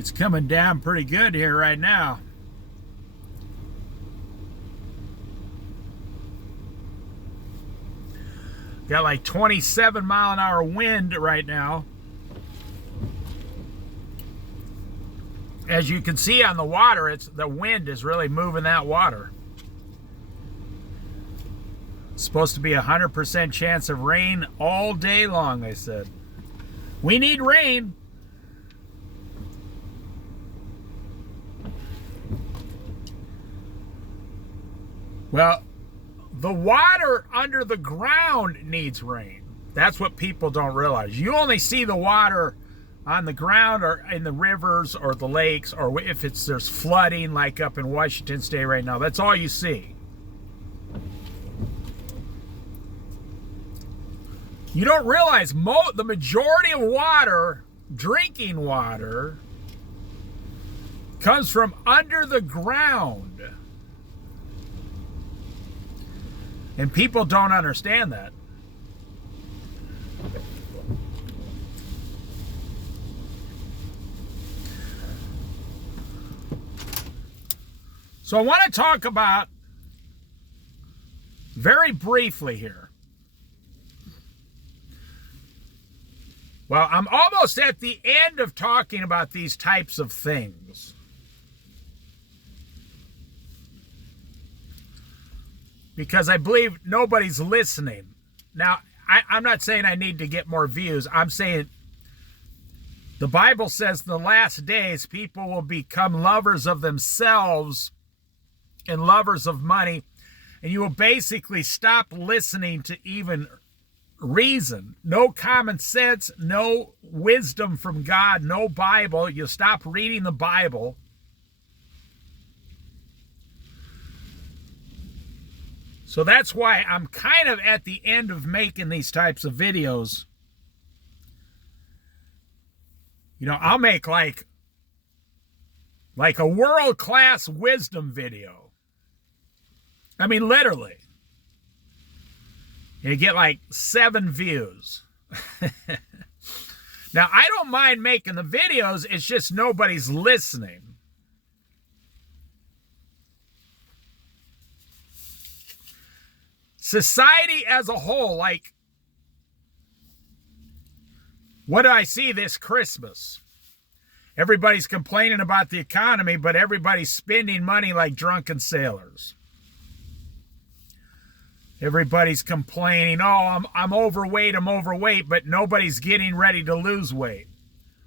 It's coming down pretty good here right now. Got like 27-mile-an-hour wind right now. As you can see on the water, the wind is really moving that water. It's supposed to be 100% chance of rain all day long, they said. We need rain. Well, the water under the ground needs rain. That's what people don't realize. You only see the water on the ground or in the rivers or the lakes, or if there's flooding like up in Washington State right now. That's all you see. You don't realize the majority of water, drinking water, comes from under the ground. And people don't understand that. So I want to talk about, very briefly here. Well, I'm almost at the end of talking about these types of things. Because I believe nobody's listening. Now, I'm not saying I need to get more views. I'm saying the Bible says in the last days, people will become lovers of themselves and lovers of money. And you will basically stop listening to even reason. No common sense, no wisdom from God, no Bible. You'll stop reading the Bible. So that's why I'm kind of at the end of making these types of videos. You know, I'll make like a world-class wisdom video. I mean, literally. You get like 7 views. Now, I don't mind making the videos. It's just nobody's listening. Society as a whole, like, what do I see this Christmas? Everybody's complaining about the economy, but everybody's spending money like drunken sailors. Everybody's complaining, oh, I'm overweight, but nobody's getting ready to lose weight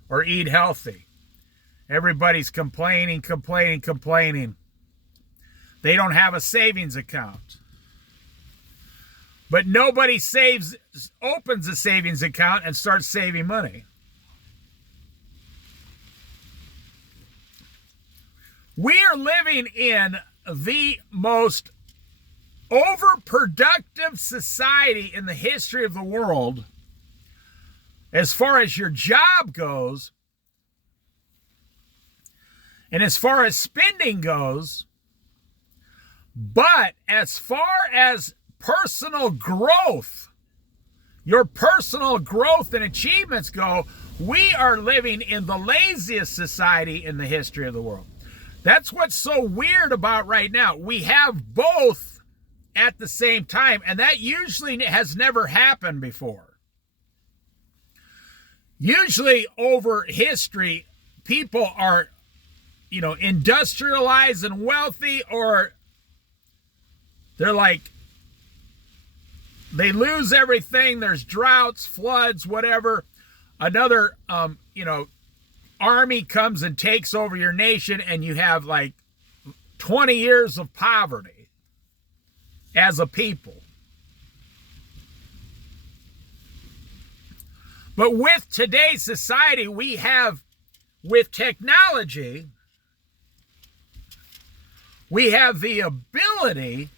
or eat healthy. Everybody's complaining. They don't have a savings account. But nobody opens a savings account and starts saving money. We are living in the most overproductive society in the history of the world as far as your job goes and as far as spending goes. But as far as personal growth, your personal growth and achievements go, we are living in the laziest society in the history of the world. That's what's so weird about right now. We have both at the same time, and that usually has never happened before. Usually over history, people are, industrialized and wealthy, or they're like, they lose everything. There's droughts, floods, whatever. Another, army comes and takes over your nation, and you have like 20 years of poverty as a people. But with today's society, with technology, we have the ability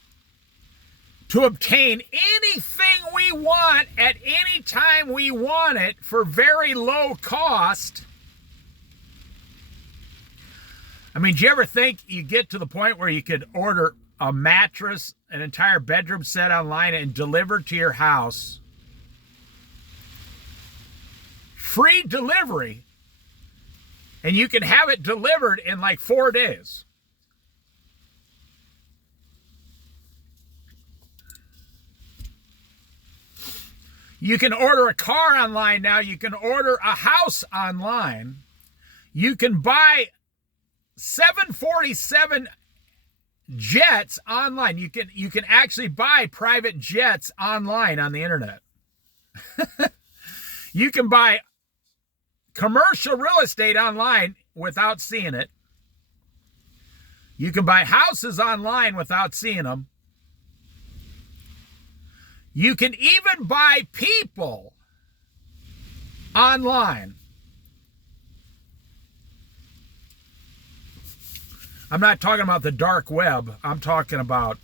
to obtain anything we want at any time we want it for very low cost. I mean, do you ever think you get to the point where you could order a mattress, an entire bedroom set online, and delivered to your house? Free delivery. And you can have it delivered in like 4 days. You can order a car online now. You can order a house online. You can buy 747 jets online. You can actually buy private jets online on the internet. You can buy commercial real estate online without seeing it. You can buy houses online without seeing them. You can even buy people online. I'm not talking about the dark web. I'm talking about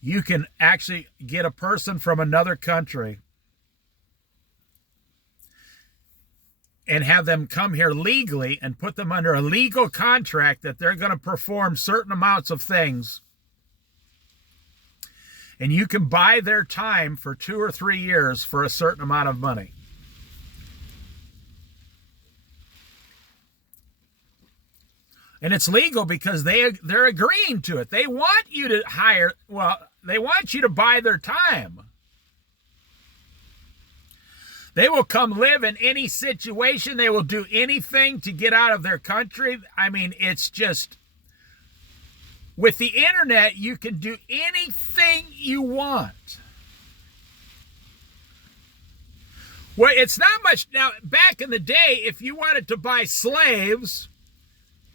you can actually get a person from another country and have them come here legally and put them under a legal contract that they're going to perform certain amounts of things. And you can buy their time for 2 or 3 years for a certain amount of money. And it's legal because they're agreeing to it. They want you to hire, they want you to buy their time. They will come live in any situation. They will do anything to get out of their country. I mean, it's just, with the internet, you can do anything you want. Well, it's not much. Now, back in the day, if you wanted to buy slaves,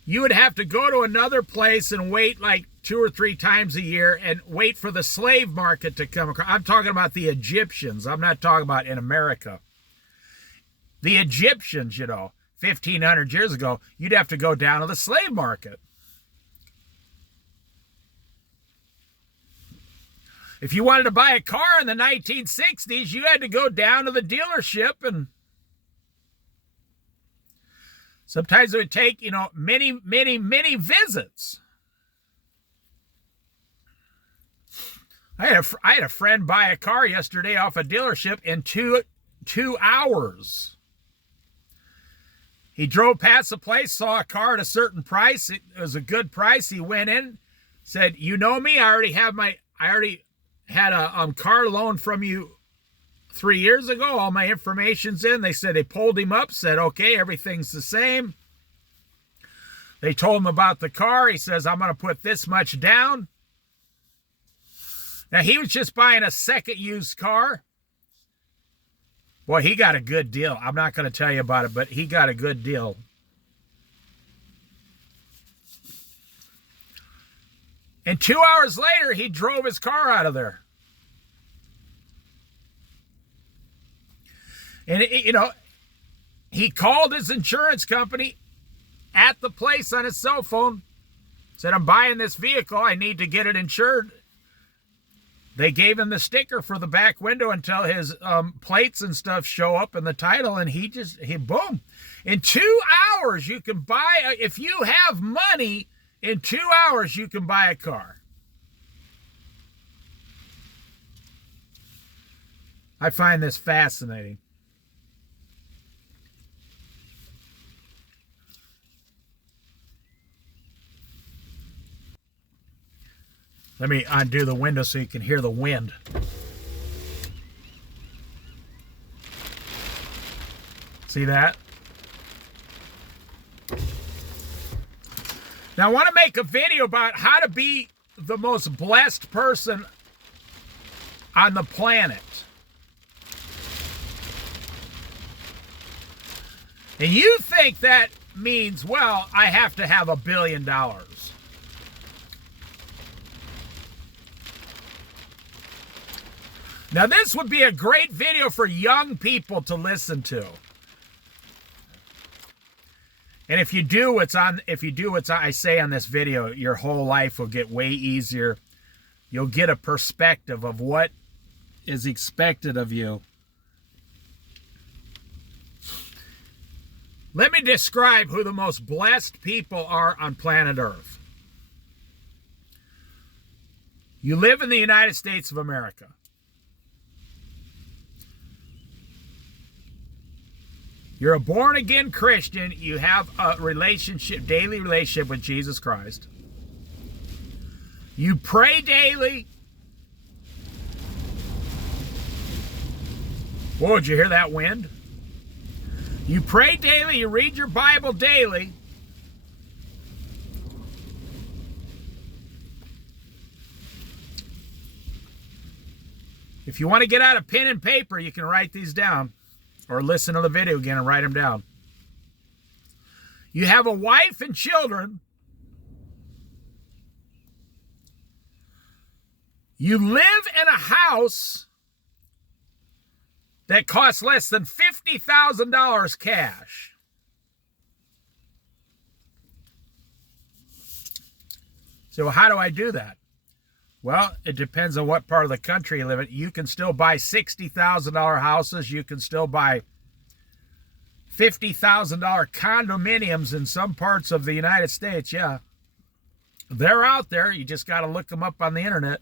you would have to go to another place and wait like 2 or 3 times a year and wait for the slave market to come across. I'm talking about the Egyptians. I'm not talking about in America. The Egyptians, 1,500 years ago, you'd have to go down to the slave market. If you wanted to buy a car in the 1960s, you had to go down to the dealership, and sometimes it would take, many visits. I had a friend buy a car yesterday off a dealership in two hours. He drove past the place, saw a car at a certain price. It was a good price. He went in, said, "You know me. I already had a car loan from you 3 years ago. All my information's in." They said they pulled him up, said, "Okay, everything's the same." They told him about the car. He says, "I'm going to put this much down." Now, he was just buying a second used car. Boy, he got a good deal. I'm not going to tell you about it, but he got a good deal. And 2 hours later, he drove his car out of there. And, he called his insurance company at the place on his cell phone, said, "I'm buying this vehicle. I need to get it insured." They gave him the sticker for the back window until his plates and stuff show up in the title, and he boom. In 2 hours, you can buy, if you have money, in 2 hours, you can buy a car. I find this fascinating. Let me undo the window so you can hear the wind. See that? Now, I want to make a video about how to be the most blessed person on the planet. And you think that means, well, I have to have $1 billion. Now, this would be a great video for young people to listen to. And if you do what's I say on this video, your whole life will get way easier. You'll get a perspective of what is expected of you. Let me describe who the most blessed people are on planet Earth. You live in the United States of America. You're a born-again Christian. You have a relationship, daily relationship with Jesus Christ. You pray daily. Whoa, did you hear that wind? You pray daily. You read your Bible daily. If you want to get out a pen and paper, you can write these down or listen to the video again and write them down. You have a wife and children. You live in a house that costs less than $50,000 cash. So how do I do that? Well, it depends on what part of the country you live in. You can still buy $60,000 houses. You can still buy $50,000 condominiums in some parts of the United States. Yeah, they're out there. You just got to look them up on the internet.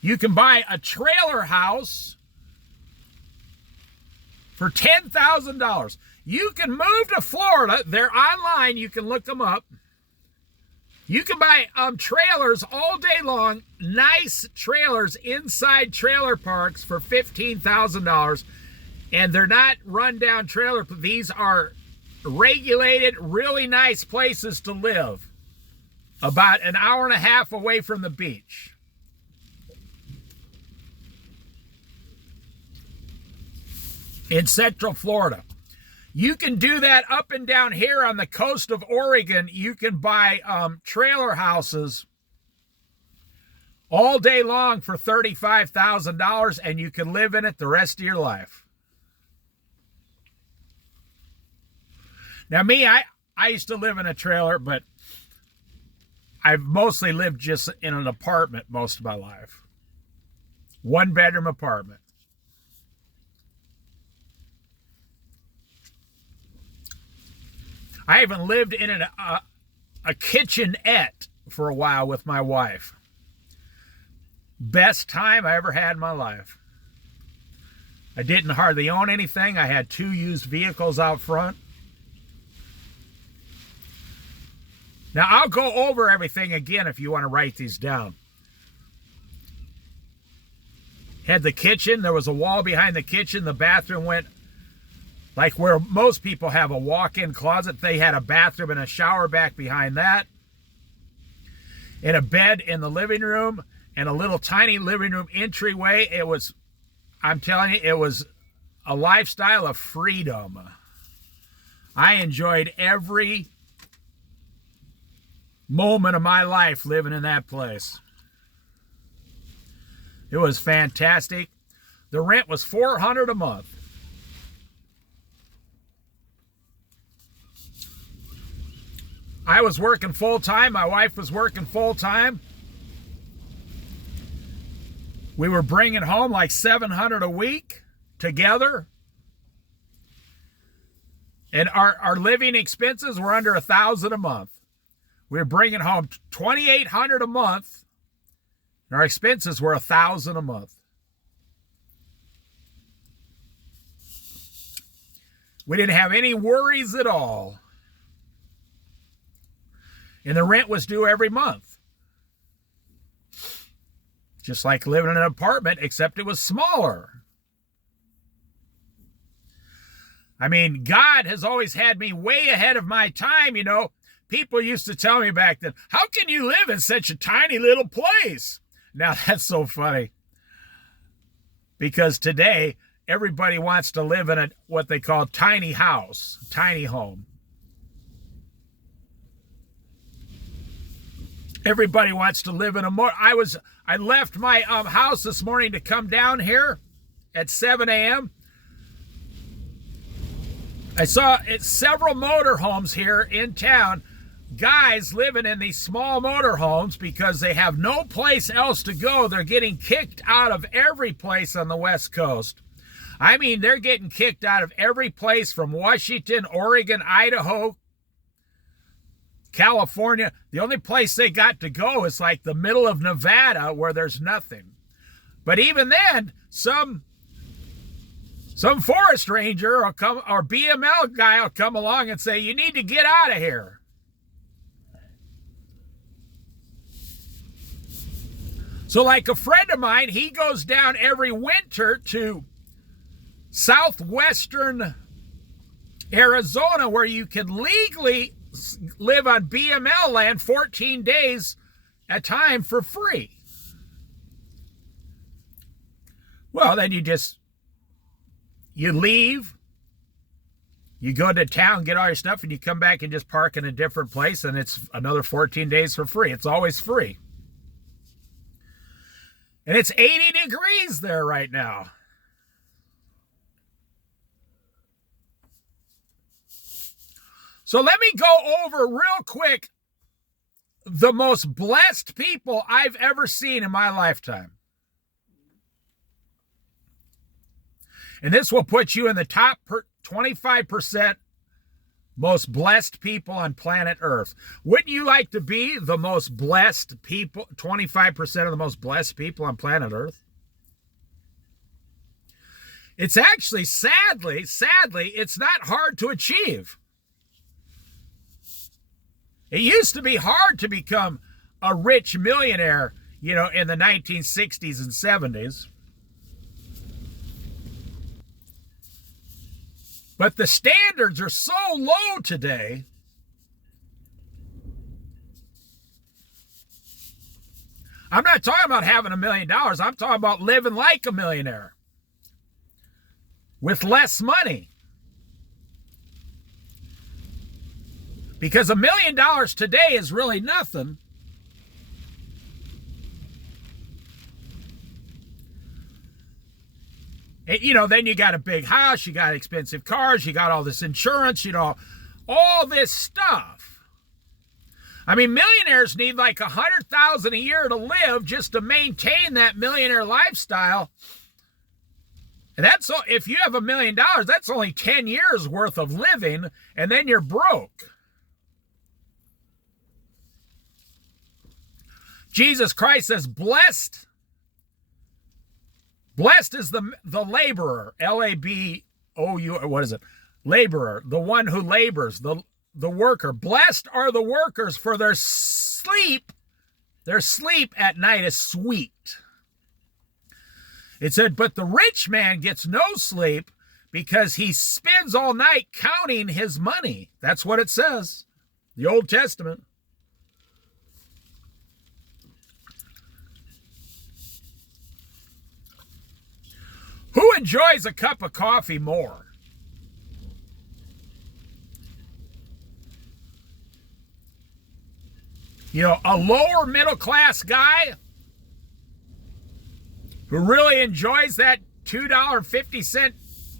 You can buy a trailer house for $10,000. You can move to Florida. They're online. You can look them up. You can buy trailers all day long, nice trailers inside trailer parks for $15,000. And they're not run-down trailer. These are regulated, really nice places to live. About an hour and a half away from the beach. In Central Florida. You can do that up and down here on the coast of Oregon. You can buy trailer houses all day long for $35,000 and you can live in it the rest of your life. Now me, I used to live in a trailer, but I've mostly lived just in an apartment most of my life. 1-bedroom apartment. I even lived in a kitchenette for a while with my wife. Best time I ever had in my life. I didn't hardly own anything. I had 2 used vehicles out front. Now, I'll go over everything again if you want to write these down. Had the kitchen. There was a wall behind the kitchen. The bathroom went like where most people have a walk-in closet. They had a bathroom and a shower back behind that. And a bed in the living room and a little tiny living room entryway. It was, I'm telling you, it was a lifestyle of freedom. I enjoyed every moment of my life living in that place. It was fantastic. The rent was $400 a month. I was working full-time. My wife was working full-time. We were bringing home like $700 a week together. And our living expenses were under $1,000 a month. We were bringing home $2,800 a month. And our expenses were $1,000 a month. We didn't have any worries at all. And the rent was due every month. Just like living in an apartment, except it was smaller. I mean, God has always had me way ahead of my time, you know. People used to tell me back then, how can you live in such a tiny little place? Now, that's so funny. Because today, everybody wants to live in a what they call tiny house, tiny home. Everybody wants to live in a more. I left my house this morning to come down here at 7 a.m. I saw several motorhomes here in town. Guys living in these small motorhomes because they have no place else to go. They're getting kicked out of every place on the West Coast. I mean, they're getting kicked out of every place from Washington, Oregon, Idaho, California. The only place they got to go is like the middle of Nevada where there's nothing. But even then, some Some forest ranger will come, or BML guy will come along and say, you need to get out of here. So like a friend of mine, he goes down every winter to southwestern Arizona where you can legally live on BML land 14 days at a time for free. Well, then you leave, you go to town, get all your stuff, and you come back and just park in a different place, and it's another 14 days for free. It's always free. And it's 80 degrees there right now. So let me go over real quick the most blessed people I've ever seen in my lifetime. And this will put you in the top 25% most blessed people on planet Earth. Wouldn't you like to be the most blessed people, 25% of the most blessed people on planet Earth? It's actually, sadly, it's not hard to achieve. It used to be hard to become a rich millionaire, in the 1960s and 70s. But the standards are so low today. I'm not talking about having $1 million. I'm talking about living like a millionaire with less money. Because $1 million today is really nothing. And, then you got a big house, you got expensive cars, you got all this insurance, all this stuff. I mean, millionaires need like $100,000 a year to live just to maintain that millionaire lifestyle. And if you have $1 million, that's only 10 years worth of living, and then you're broke. Jesus Christ says, blessed is the laborer, L-A-B-O-U, what is it? Laborer, the one who labors, the worker. Blessed are the workers, for their sleep at night is sweet. It said, but the rich man gets no sleep because he spends all night counting his money. That's what it says, the Old Testament. Who enjoys a cup of coffee more? A lower middle class guy who really enjoys that $2.50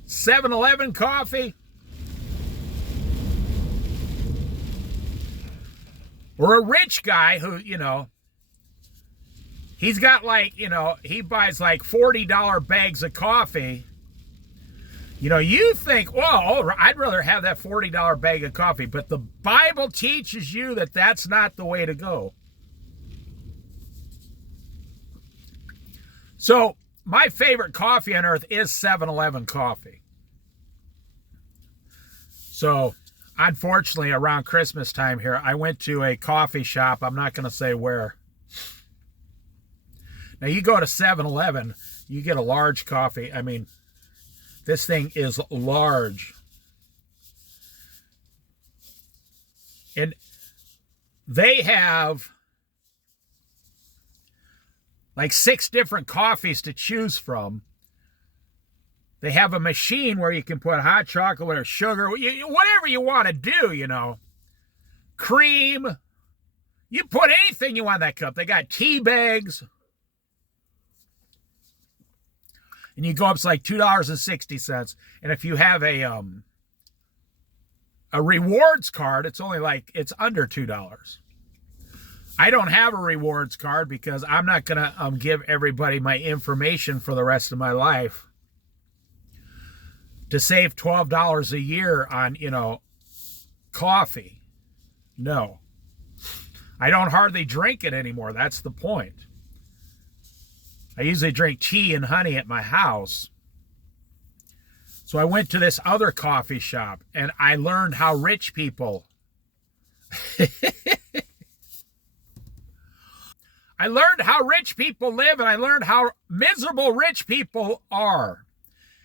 7-Eleven coffee? Or a rich guy who, he's got he buys like $40 bags of coffee. You think, well, I'd rather have that $40 bag of coffee. But the Bible teaches you that that's not the way to go. So my favorite coffee on earth is 7-Eleven coffee. So unfortunately, around Christmas time here, I went to a coffee shop. I'm not going to say where. Now, you go to 7-Eleven, you get a large coffee. I mean, this thing is large. And they have like 6 different coffees to choose from. They have a machine where you can put hot chocolate or sugar, whatever you want to do, Cream. You put anything you want in that cup. They got tea bags. And you go up to like $2.60. And if you have a rewards card, it's under $2. I don't have a rewards card because I'm not going to give everybody my information for the rest of my life to save $12 a year on, coffee. No. I don't hardly drink it anymore. That's the point. I usually drink tea and honey at my house. So I went to this other coffee shop and I learned how rich people I learned how rich people live, and I learned how miserable rich people are.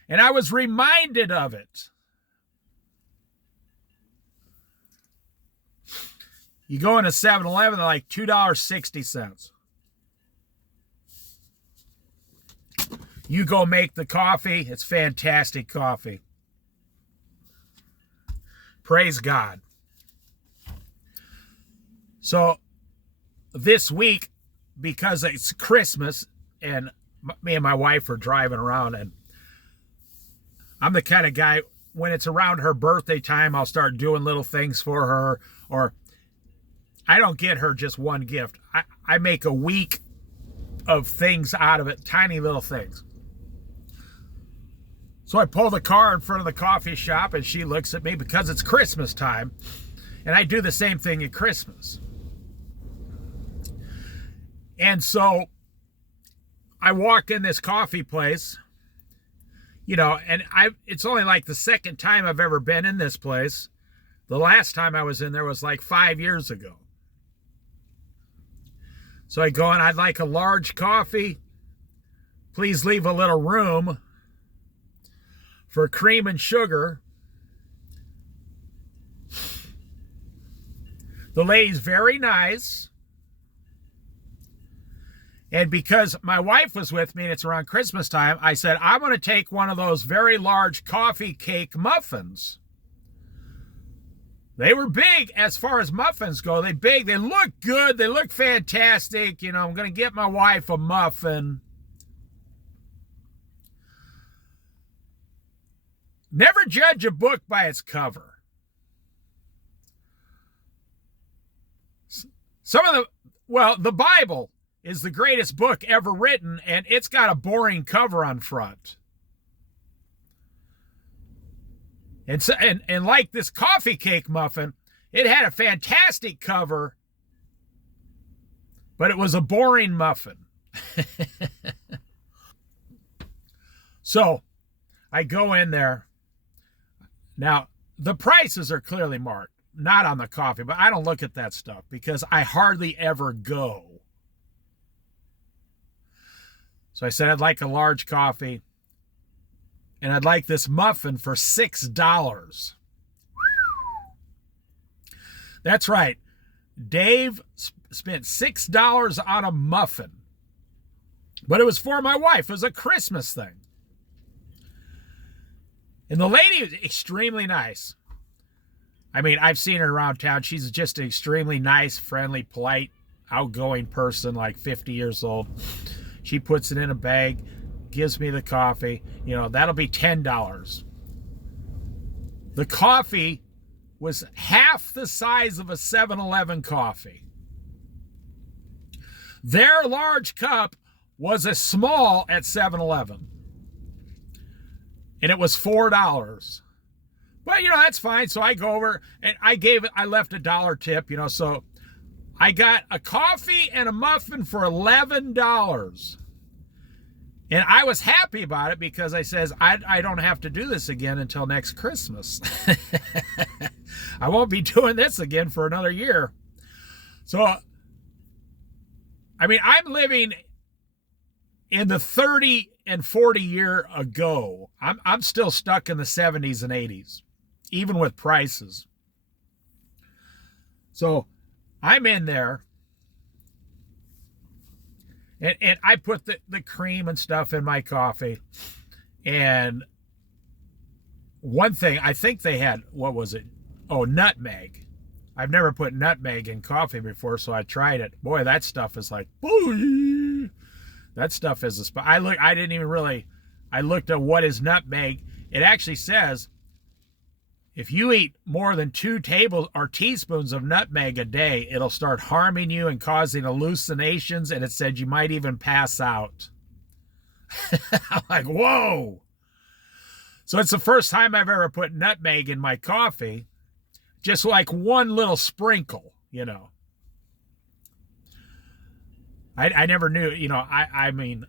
And I was reminded of it. You go into 7-Eleven, they're like $2.60. You go make the coffee, it's fantastic coffee. Praise God. So this week, because it's Christmas, and me and my wife are driving around, and I'm the kind of guy, when it's around her birthday time, I'll start doing little things for her, or I don't get her just one gift. I make a week of things out of it, tiny little things. So I pull the car in front of the coffee shop, and she looks at me because it's Christmas time, and I do the same thing at Christmas. And so I walk in this coffee place, and it's only like the second time I've ever been in this place. The last time I was in there was like 5 years ago. So I go in, I'd like a large coffee. Please leave a little room for cream and sugar. The lady's very nice. And because my wife was with me and it's around Christmas time, I said, I'm going to take one of those very large coffee cake muffins. They were big as far as muffins go. They look good. They look fantastic. I'm going to get my wife a muffin. Never judge a book by its cover. The Bible is the greatest book ever written, and it's got a boring cover on front. And like this coffee cake muffin, it had a fantastic cover, but it was a boring muffin. So I go in there. Now, the prices are clearly marked, not on the coffee, but I don't look at that stuff because I hardly ever go. So I said I'd like a large coffee, and I'd like this muffin for $6. That's right. Dave spent $6 on a muffin. But it was for my wife. It was a Christmas thing. And the lady was extremely nice. I mean, I've seen her around town. She's just an extremely nice, friendly, polite, outgoing person, like 50 years old. She puts it in a bag, gives me the coffee. That'll be $10. The coffee was half the size of a 7-Eleven coffee. Their large cup was a small at 7-Eleven. And it was $4. But, that's fine. So I go over and I left a dollar tip, so I got a coffee and a muffin for $11. And I was happy about it because I says, I don't have to do this again until next Christmas. I won't be doing this again for another year. So, I mean, I'm living in the 30 and 40 year ago. I'm still stuck in the 70s and 80s, even with prices. So I'm in there. And I put the cream and stuff in my coffee. And one thing, I think they had, what was it? Oh, nutmeg. I've never put nutmeg in coffee before, so I tried it. Boy, that stuff is like, boy. That stuff is I looked at what is nutmeg. It actually says, if you eat more than 2 teaspoons of nutmeg a day, it'll start harming you and causing hallucinations, and it said you might even pass out. I'm like, whoa. So it's the first time I've ever put nutmeg in my coffee, just like one little sprinkle, I never knew, I mean,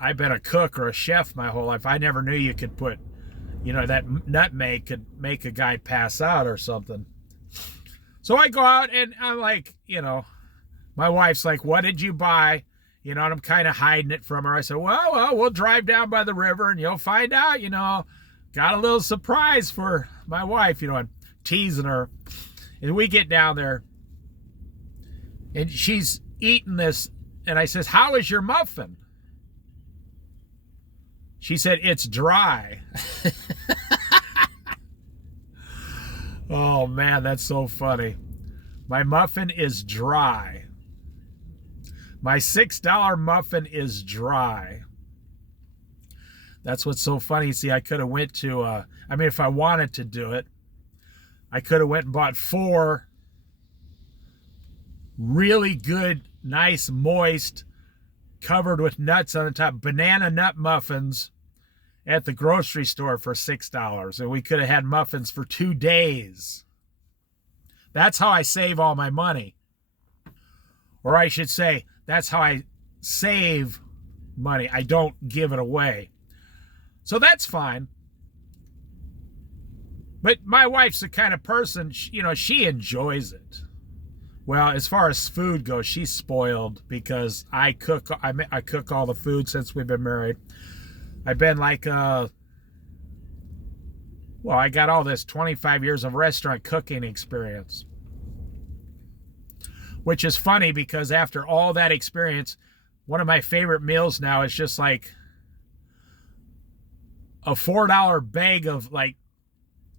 I've been a cook or a chef my whole life. I never knew you could put that nutmeg could make a guy pass out or something. So I go out and I'm like, my wife's like, what did you buy? And I'm kind of hiding it from her. I said, well, we'll drive down by the river and you'll find out, got a little surprise for my wife, I'm teasing her. And we get down there and she's eating this. And I says, how is your muffin? She said, it's dry. Oh, man, that's so funny. My muffin is dry. My $6 muffin is dry. That's what's so funny. See, I could have went to, if I wanted to do it, I could have went and bought 4 really good, nice, moist, covered with nuts on the top, banana nut muffins at the grocery store for $6. And we could have had muffins for 2 days. That's how I save all my money. Or I should say, that's how I save money. I don't give it away. So that's fine. But my wife's the kind of person, she enjoys it. Well, as far as food goes, she's spoiled because I cook all the food since we've been married. I've been like, I got all this 25 years of restaurant cooking experience. Which is funny because after all that experience, one of my favorite meals now is just like a $4 bag of like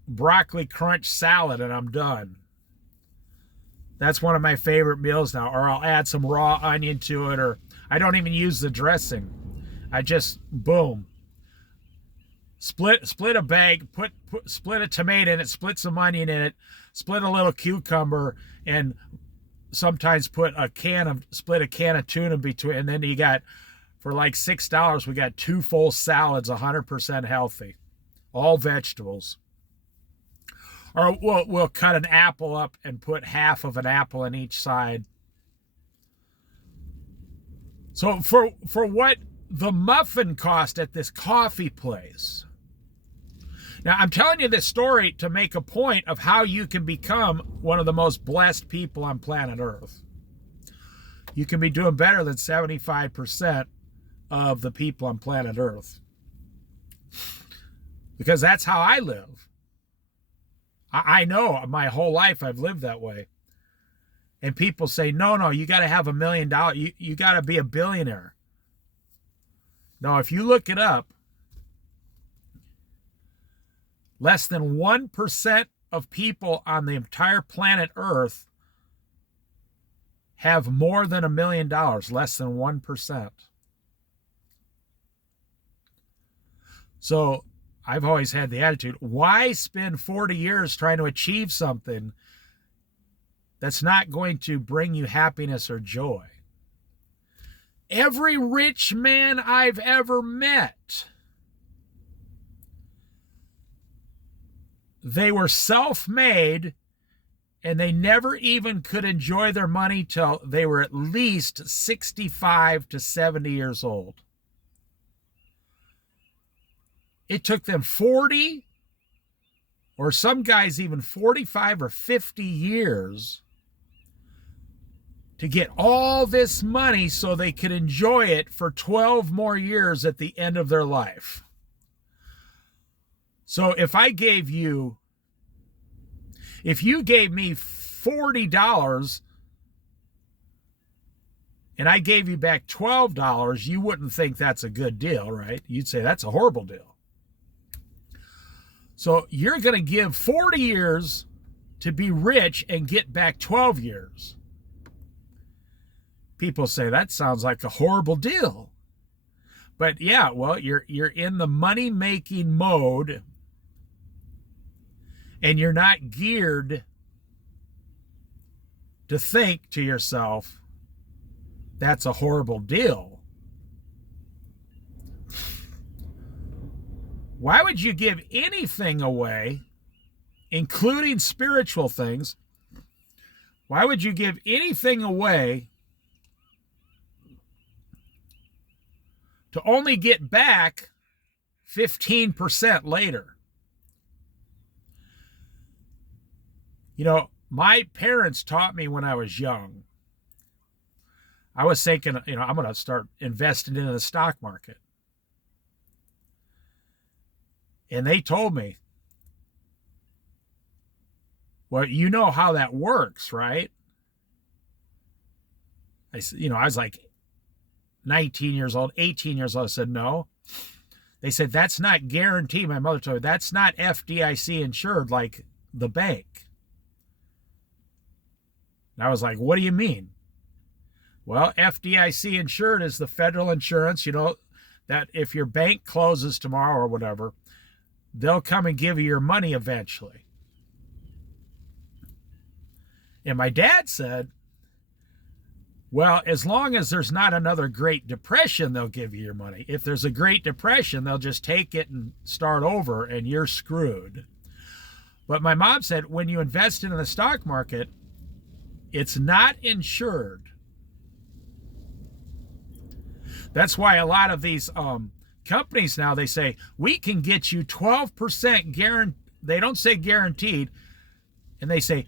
broccoli crunch salad and I'm done. That's one of my favorite meals now. Or I'll add some raw onion to it, or I don't even use the dressing. I just, boom. Split a bag, split a tomato in it, split some onion in it, split a little cucumber, and sometimes split a can of tuna between, and then you got, for like $6, we got 2 full salads, 100% healthy, all vegetables. Or we'll cut an apple up and put half of an apple on each side. So for what the muffin cost at this coffee place. Now, I'm telling you this story to make a point of how you can become one of the most blessed people on planet Earth. You can be doing better than 75% of the people on planet Earth. Because that's how I live. I know my whole life I've lived that way. And people say, no, you got to have $1 million. You got to be a billionaire. No, if you look it up, less than 1% of people on the entire planet Earth have more than $1 million, less than 1%. So I've always had the attitude, why spend 40 years trying to achieve something that's not going to bring you happiness or joy? Every rich man I've ever met, they were self-made and they never even could enjoy their money till they were at least 65 to 70 years old. It took them 40, or some guys even 45 or 50 years to get all this money so they could enjoy it for 12 more years at the end of their life. So if you gave me $40 and I gave you back $12, you wouldn't think that's a good deal, right? You'd say that's a horrible deal. So you're going to give 40 years to be rich and get back 12 years. People say that sounds like a horrible deal. But yeah, well, you're in the money-making mode and you're not geared to think to yourself, that's a horrible deal. Why would you give anything away, including spiritual things? Why would you give anything away to only get back 15% later? My parents taught me when I was young. I was thinking, I'm going to start investing in the stock market. And they told me, well, you know how that works, right? I was like 19 years old, 18 years old. I said, no. They said, that's not guaranteed. My mother told me, that's not FDIC insured like the bank. And I was like, what do you mean? Well, FDIC insured is the federal insurance, that if your bank closes tomorrow or whatever, they'll come and give you your money eventually. And my dad said, well, as long as there's not another Great Depression, they'll give you your money. If there's a Great Depression, they'll just take it and start over and you're screwed. But my mom said, when you invest in the stock market, it's not insured. That's why a lot of these companies now, they say, we can get you 12% guaranteed. They don't say guaranteed. And they say,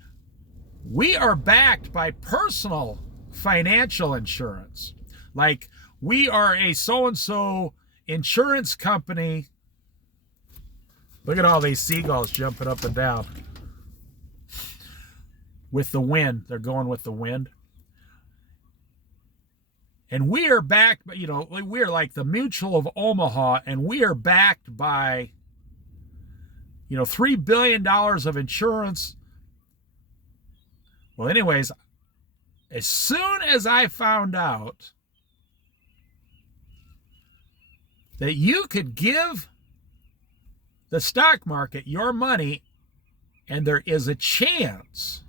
we are backed by personal financial insurance. Like, we are a so-and-so insurance company. Look at all these seagulls jumping up and down. With the wind. They're going with the wind. And we are backed, we're like the Mutual of Omaha, and we are backed by, $3 billion of insurance. Well, anyways, as soon as I found out that you could give the stock market your money and there is a chance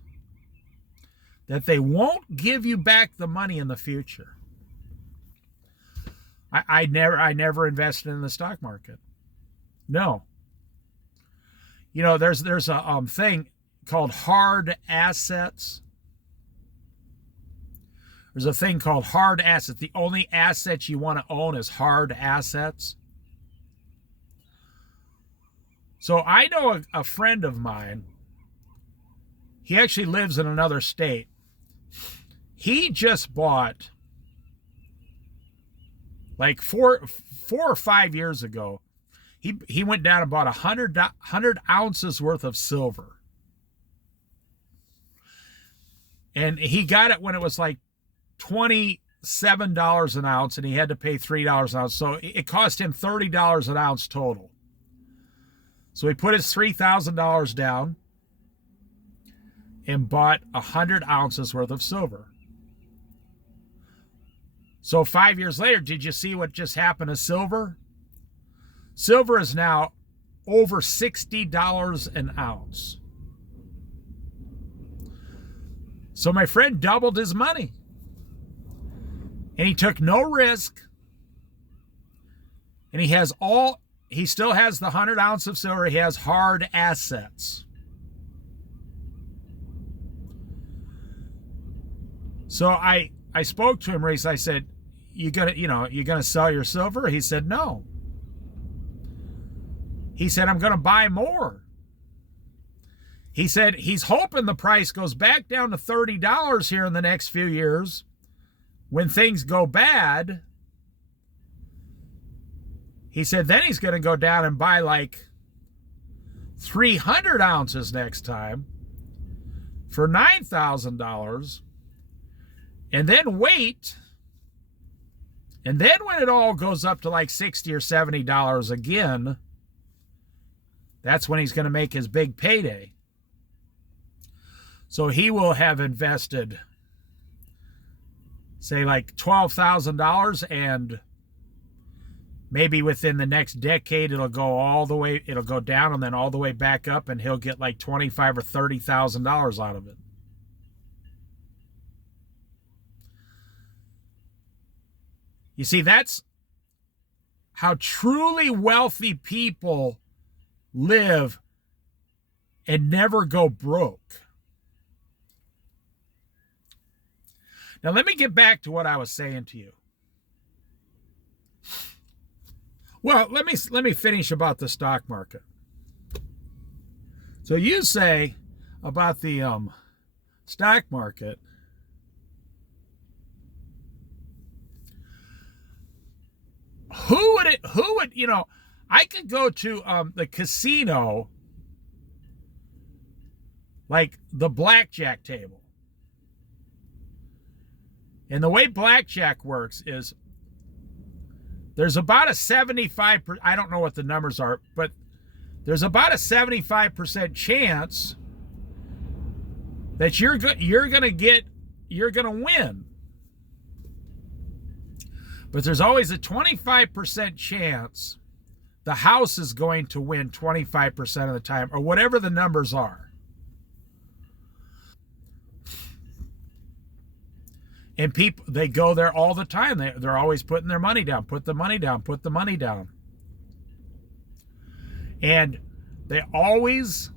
that they won't give you back the money in the future, I never invested in the stock market. No. There's a thing called hard assets. There's a thing called hard assets. The only assets you want to own is hard assets. So I know a friend of mine. He actually lives in another state. He just bought, like 4 or 5 years ago, he went down and bought 100 ounces worth of silver. And he got it when it was like $27 an ounce, and he had to pay $3 an ounce. So it cost him $30 an ounce total. So he put his $3,000 down and bought 100 ounces worth of silver. So 5 years later, did you see what just happened to silver? Silver is now over $60 an ounce. So my friend doubled his money. And he took no risk. And he still has the 100 ounce of silver. He has hard assets. So I spoke to him recently. I said, you gonna sell your silver? He said, no. He said, I'm gonna buy more. He said he's hoping the price goes back down to $30 here in the next few years. When things go bad, he said then he's gonna go down and buy like 300 ounces next time for $9,000. And then wait. And then when it all goes up to like $60 or $70 again, that's when he's going to make his big payday. So he will have invested, say, like $12,000, and maybe within the next decade it'll go down and then all the way back up, and he'll get like $25,000 or $30,000 out of it. You see, that's how truly wealthy people live and never go broke. Now, let me get back to what I was saying to you. Well, let me finish about the stock market. So you say, about the stock market. Who would, I could go to the casino, like the blackjack table. And the way blackjack works is there's about a 75%, I don't know what the numbers are, but there's about a 75% chance that you're going to win. But there's always a 25% chance the house is going to win 25% of the time, or whatever the numbers are. And people, they go there all the time. They're always putting their money down, put the money down, put the money down. And they always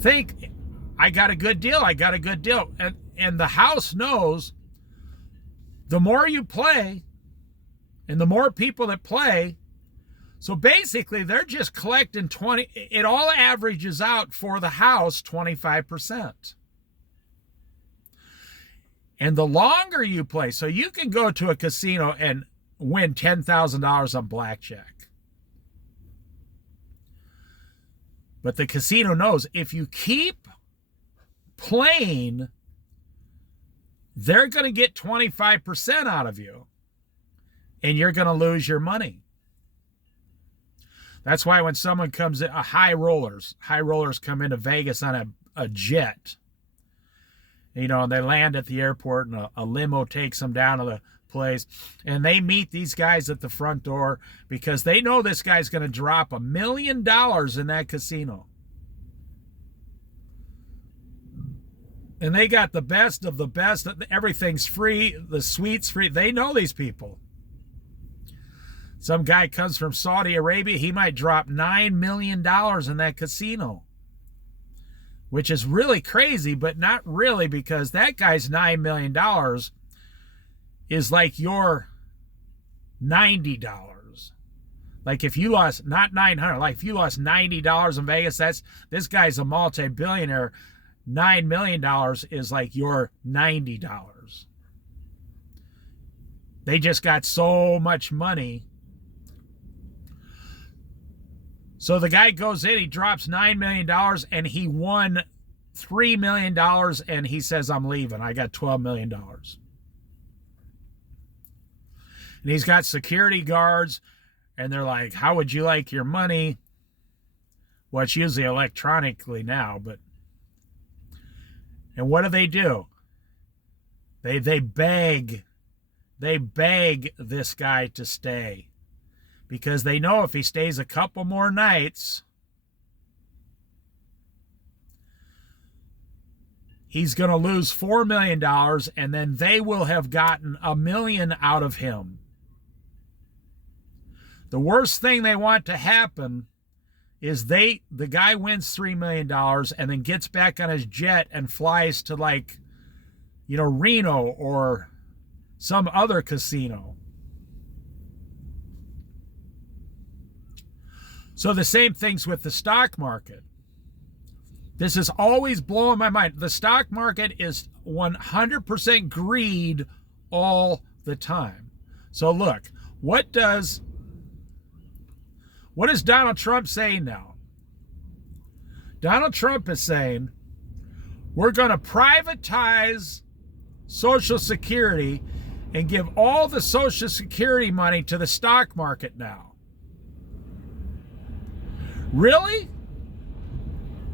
think, I got a good deal, I got a good deal. And the house knows the more you play and the more people that play, so basically they're just collecting 20, it all averages out for the house 25%. And the longer you play, so you can go to a casino and win $10,000 on blackjack. But the casino knows if you keep playing, they're going to get 25% out of you, and you're going to lose your money. That's why when someone comes in, high rollers come into Vegas on a jet, and they land at the airport, and a limo takes them down to the place, and they meet these guys at the front door because they know this guy's going to drop $1 million in that casino. And they got the best of the best. Everything's free. The suite's free. They know these people. Some guy comes from Saudi Arabia. He might drop $9 million in that casino, which is really crazy, but not really, because that guy's $9 million is like your $90. Like if you lost, not 900, like if you lost $90 in Vegas, this guy's a multi-billionaire. $9 million is like your $90. They just got so much money. So the guy goes in, he drops $9 million, and he won $3 million, and he says, I'm leaving. I got $12 million. And he's got security guards, and they're like, how would you like your money? Well, it's usually electronically now, but... And what do? They beg this guy to stay, because they know if he stays a couple more nights, he's going to lose $4 million, and then they will have gotten $1 million out of him. The worst thing they want to happen is the guy wins $3 million and then gets back on his jet and flies to Reno or some other casino. So the same things with the stock market. This is always blowing my mind. The stock market is 100% greed all the time. So look, what is Donald Trump saying now? Donald Trump is saying, we're going to privatize Social Security and give all the Social Security money to the stock market now. Really?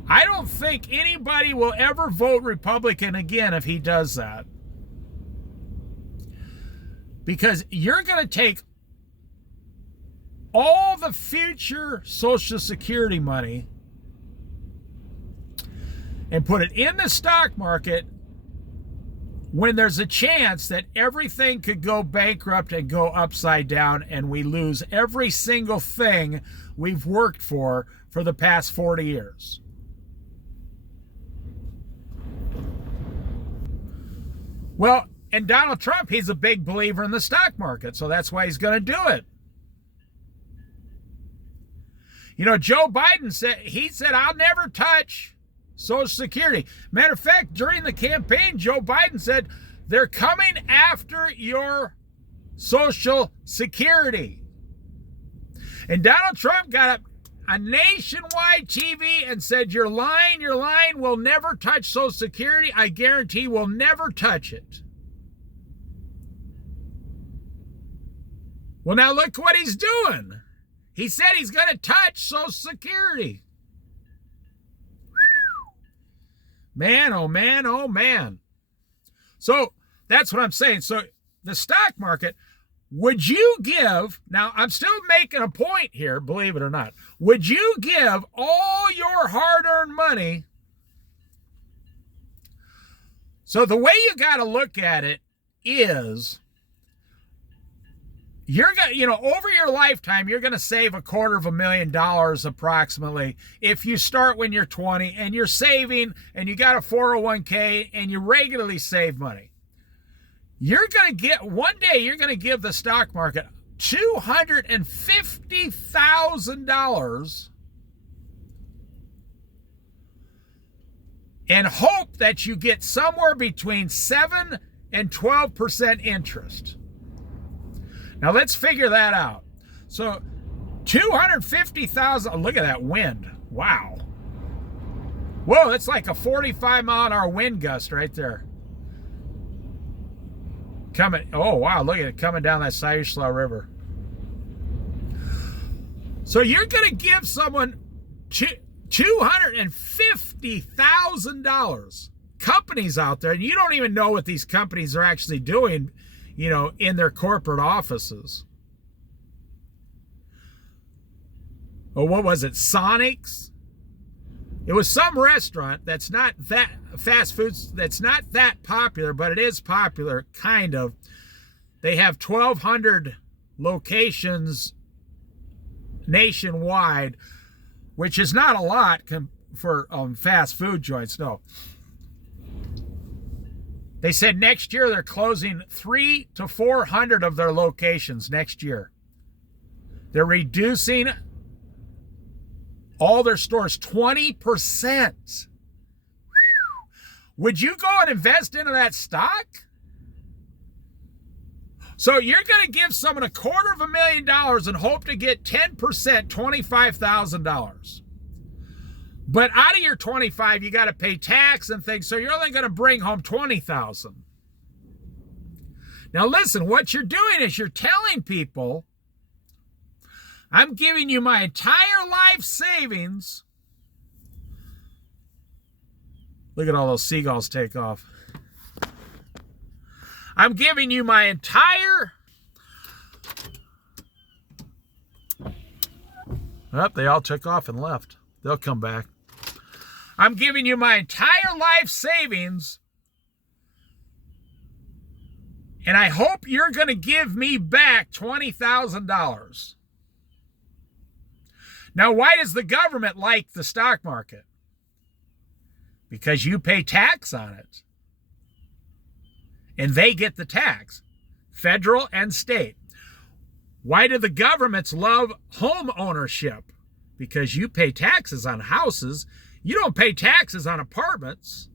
I don't think anybody will ever vote Republican again if he does that. Because you're going to take all the future Social Security money and put it in the stock market when there's a chance that everything could go bankrupt and go upside down, and we lose every single thing we've worked for the past 40 years. Well, and Donald Trump, he's a big believer in the stock market, so that's why he's going to do it. You know, Joe Biden said, I'll never touch Social Security. Matter of fact, during the campaign, Joe Biden said, they're coming after your Social Security. And Donald Trump got up on nationwide TV and said, you're lying, we'll never touch Social Security. I guarantee we'll never touch it. Well, now look what he's doing. He said he's going to touch Social Security. Man, oh man, oh man. So that's what I'm saying. So the stock market, would you give, now I'm still making a point here, believe it or not. Would you give all your hard-earned money? So the way you got to look at it is, you're going to, over your lifetime, you're going to save $250,000 approximately if you start when you're 20 and you're saving and you got a 401k and you regularly save money. You're going to get, one day you're going to give the stock market $250,000 and hope that you get somewhere between 7 and 12% interest. Now let's figure that out. So 250,000, look at that wind. Wow. Whoa, that's like a 45-mile-an-hour wind gust right there. Coming, oh wow, look at it coming down that Siuslaw River. So you're going to give someone $250,000. Companies out there, and you don't even know what these companies are actually doing, in their corporate offices. Oh, what was it? Sonic's? It was some restaurant that's not that fast foods, that's not that popular, but it is popular, kind of. They have 1,200 locations nationwide, which is not a lot for fast food joints, no. They said next year they're closing 300 to 400 of their locations next year. They're reducing all their stores 20%. Would you go and invest into that stock? So you're going to give someone $250,000 and hope to get 10%, $25,000. But out of your 25, you got to pay tax and things, so you're only going to bring home 20,000. Now listen, what you're doing is you're telling people, I'm giving you my entire life savings. Look at all those seagulls take off. I'm giving you my entire... Oh, they all took off and left. They'll come back. I'm giving you my entire life savings, and I hope you're going to give me back $20,000. Now, why does the government like the stock market? Because you pay tax on it. And they get the tax, federal and state. Why do the governments love home ownership? Because you pay taxes on houses. You don't pay taxes on apartments.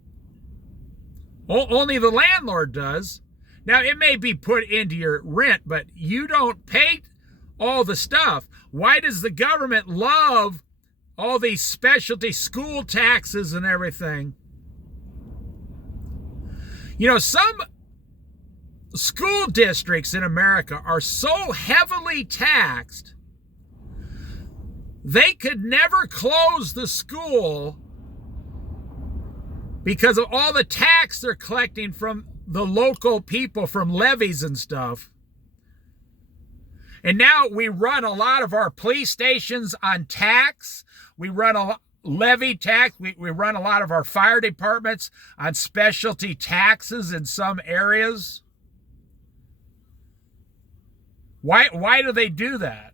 Only the landlord does. Now, it may be put into your rent, but you don't pay all the stuff. Why does the government love all these specialty school taxes and everything? Some school districts in America are so heavily taxed, they could never close the school because of all the tax they're collecting from the local people, from levies and stuff. And now we run a lot of our police stations on tax. We run a levy tax. We run a lot of our fire departments on specialty taxes in some areas. Why do they do that?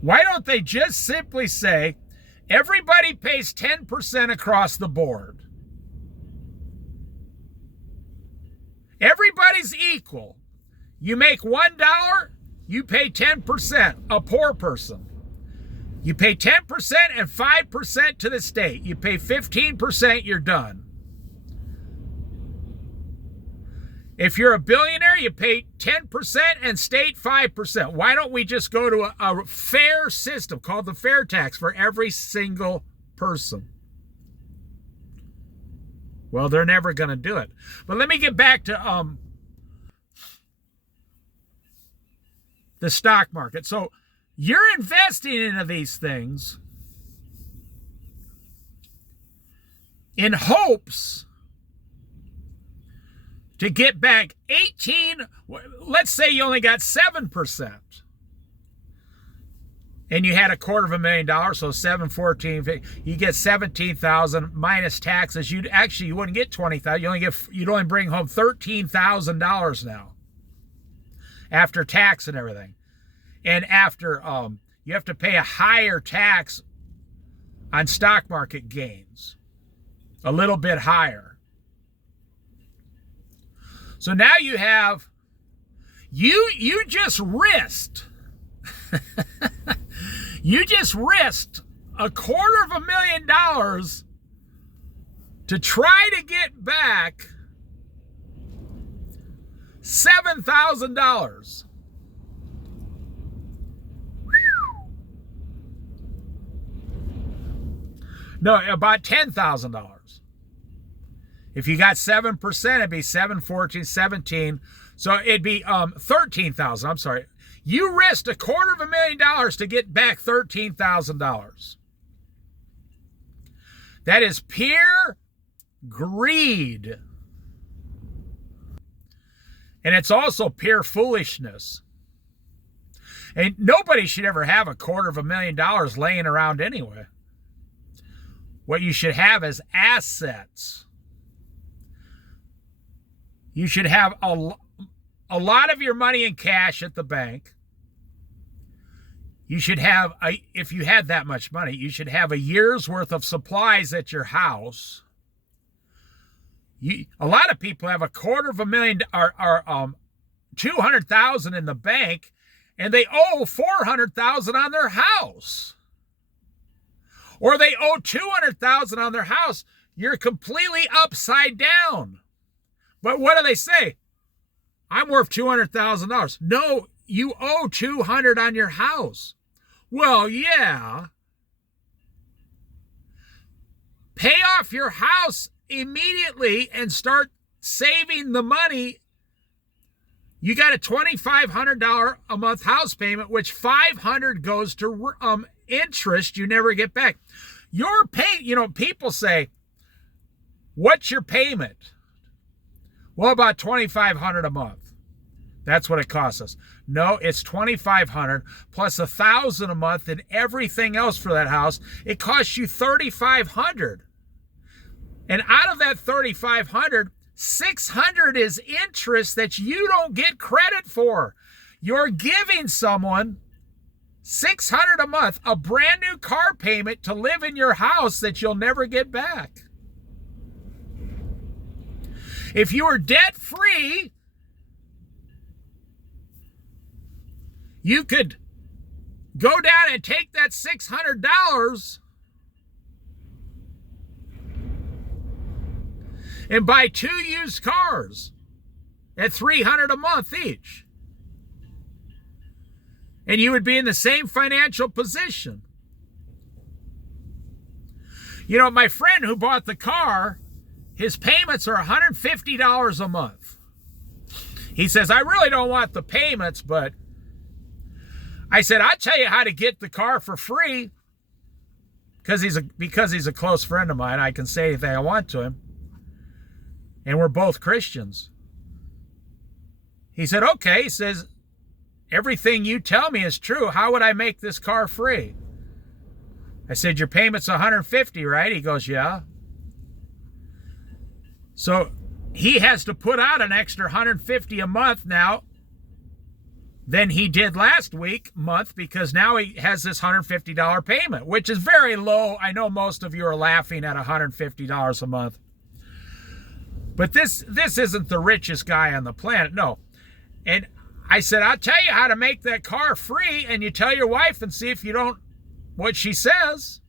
Why don't they just simply say, everybody pays 10% across the board? Everybody's equal. You make $1, you pay 10%, a poor person. You pay 10% and 5% to the state. You pay 15%, you're done. If you're a billionaire, you pay 10% and state 5%. Why don't we just go to a fair system called the fair tax for every single person? Well, they're never going to do it. But let me get back to the stock market. So you're investing into these things in hopes to get back 18, let's say you only got 7%. And you had $250,000, so 714, you get 17,000 minus taxes. You wouldn't get 20,000. You'd only bring home $13,000 now after tax and everything. And after you have to pay a higher tax on stock market gains, a little bit higher. So now you have, you just risked, you just risked $250,000 to try to get back $7,000. No, about $10,000. If you got 7%, it'd be 7, 14, 17. So it'd be 13,000. I'm sorry. You risked $250,000 to get back $13,000. That is pure greed. And it's also pure foolishness. And nobody should ever have $250,000 laying around anyway. What you should have is assets. You should have a lot of your money in cash at the bank. You should have, if you had that much money, you should have a year's worth of supplies at your house. A lot of people have $250,000 or 200,000 in the bank, and they owe 400,000 on their house. Or they owe 200,000 on their house. You're completely upside down. But what do they say? I'm worth $200,000. No, you owe 200 on your house. Well, yeah. Pay off your house immediately and start saving the money. You got a $2,500 a month house payment, which $500 goes to interest you never get back. Your pay, people say, what's your payment? Well, about $2,500 a month. That's what it costs us. No, it's $2,500 plus $1,000 a month and everything else for that house. It costs you $3,500. And out of that $3,500, $600 is interest that you don't get credit for. You're giving someone $600 a month, a brand new car payment to live in your house that you'll never get back. If you were debt-free, you could go down and take that $600 and buy 2 used cars at $300 a month each. And you would be in the same financial position. My friend who bought the car, his payments are $150 a month. He says, I really don't want the payments, but I said, I'll tell you how to get the car for free. Because he's a close friend of mine, I can say anything I want to him. And we're both Christians. He said, okay. He says, everything you tell me is true. How would I make this car free? I said, your payment's $150, right? He goes, yeah. So he has to put out an extra $150 a month now than he did last month, because now he has this $150 payment, which is very low. I know most of you are laughing at $150 a month. But this isn't the richest guy on the planet. No. And I said, I'll tell you how to make that car free, and you tell your wife and see if you don't, what she says.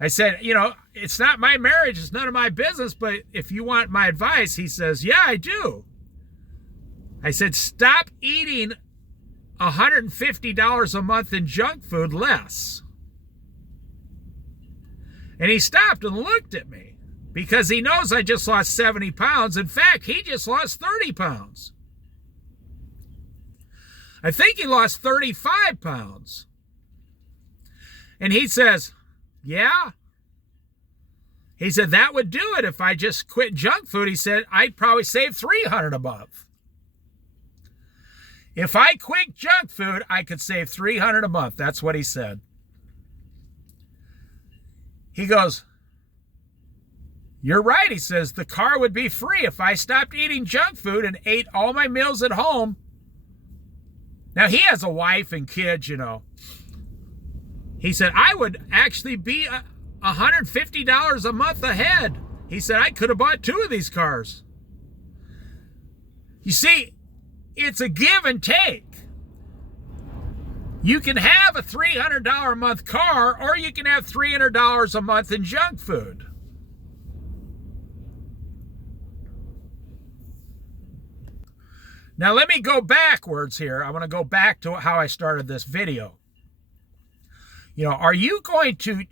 I said, you know, it's not my marriage, it's none of my business, but if you want my advice, he says, yeah, I do. I said, stop eating $150 a month in junk food less. And he stopped and looked at me because he knows I just lost 70 pounds. In fact, he just lost 30 pounds. I think he lost 35 pounds. And he says, yeah. He said, that would do it if I just quit junk food. He said, I'd probably save $300 a month. If I quit junk food, I could save $300 a month. That's what he said. He goes, you're right. He says, the car would be free if I stopped eating junk food and ate all my meals at home. Now, he has a wife and kids, you know. He said, I would actually be $150 a month ahead. He said, I could have bought 2 of these cars. You see, it's a give and take. You can have a $300 a month car, or you can have $300 a month in junk food. Now, let me go backwards here. I want to go back to how I started this video. You know, are you going to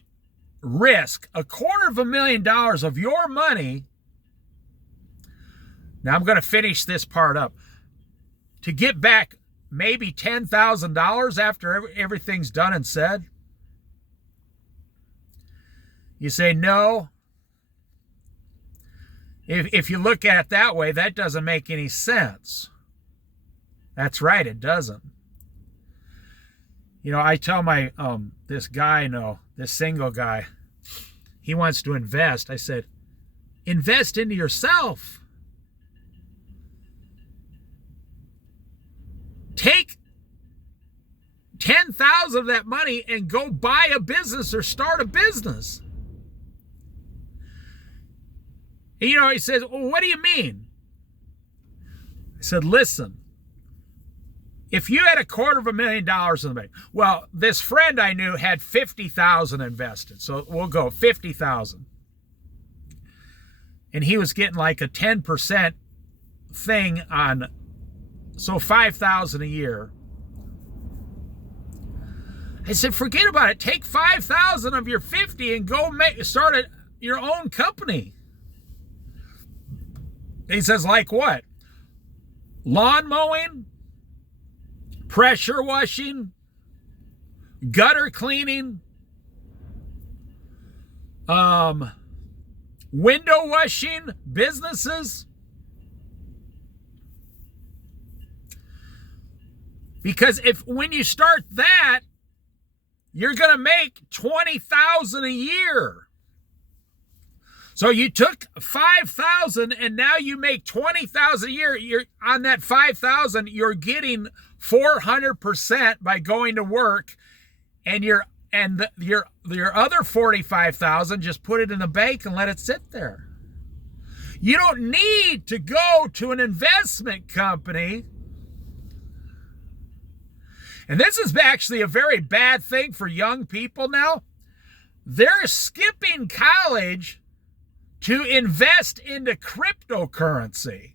risk $250,000 of your money? Now, I'm going to finish this part up. To get back maybe $10,000 after everything's done and said? You say no. If you look at it that way, that doesn't make any sense. That's right, it doesn't. You know, I tell my, this guy, this single guy, he wants to invest. I said, invest into yourself. Take 10,000 of that money and go buy a business or start a business. And, you know, he says, well, what do you mean? I said, listen, if you had $250,000 in the bank, well, this friend I knew had 50,000 invested, so we'll go 50,000. And he was getting like a 10% thing on, so 5,000 a year. I said, forget about it. Take 5,000 of your 50 and go start your own company. He says, like what? Lawn mowing, pressure washing, gutter cleaning, window washing businesses. Because when you start that, you're going to make $20,000 a year. So you took 5,000 and now you make 20,000 a year. You're on that 5,000, you're getting 400% by going to work, and your other 45,000, just put it in the bank and let it sit there. You don't need to go to an investment company. And this is actually a very bad thing for young people now. They're skipping college to invest into cryptocurrency.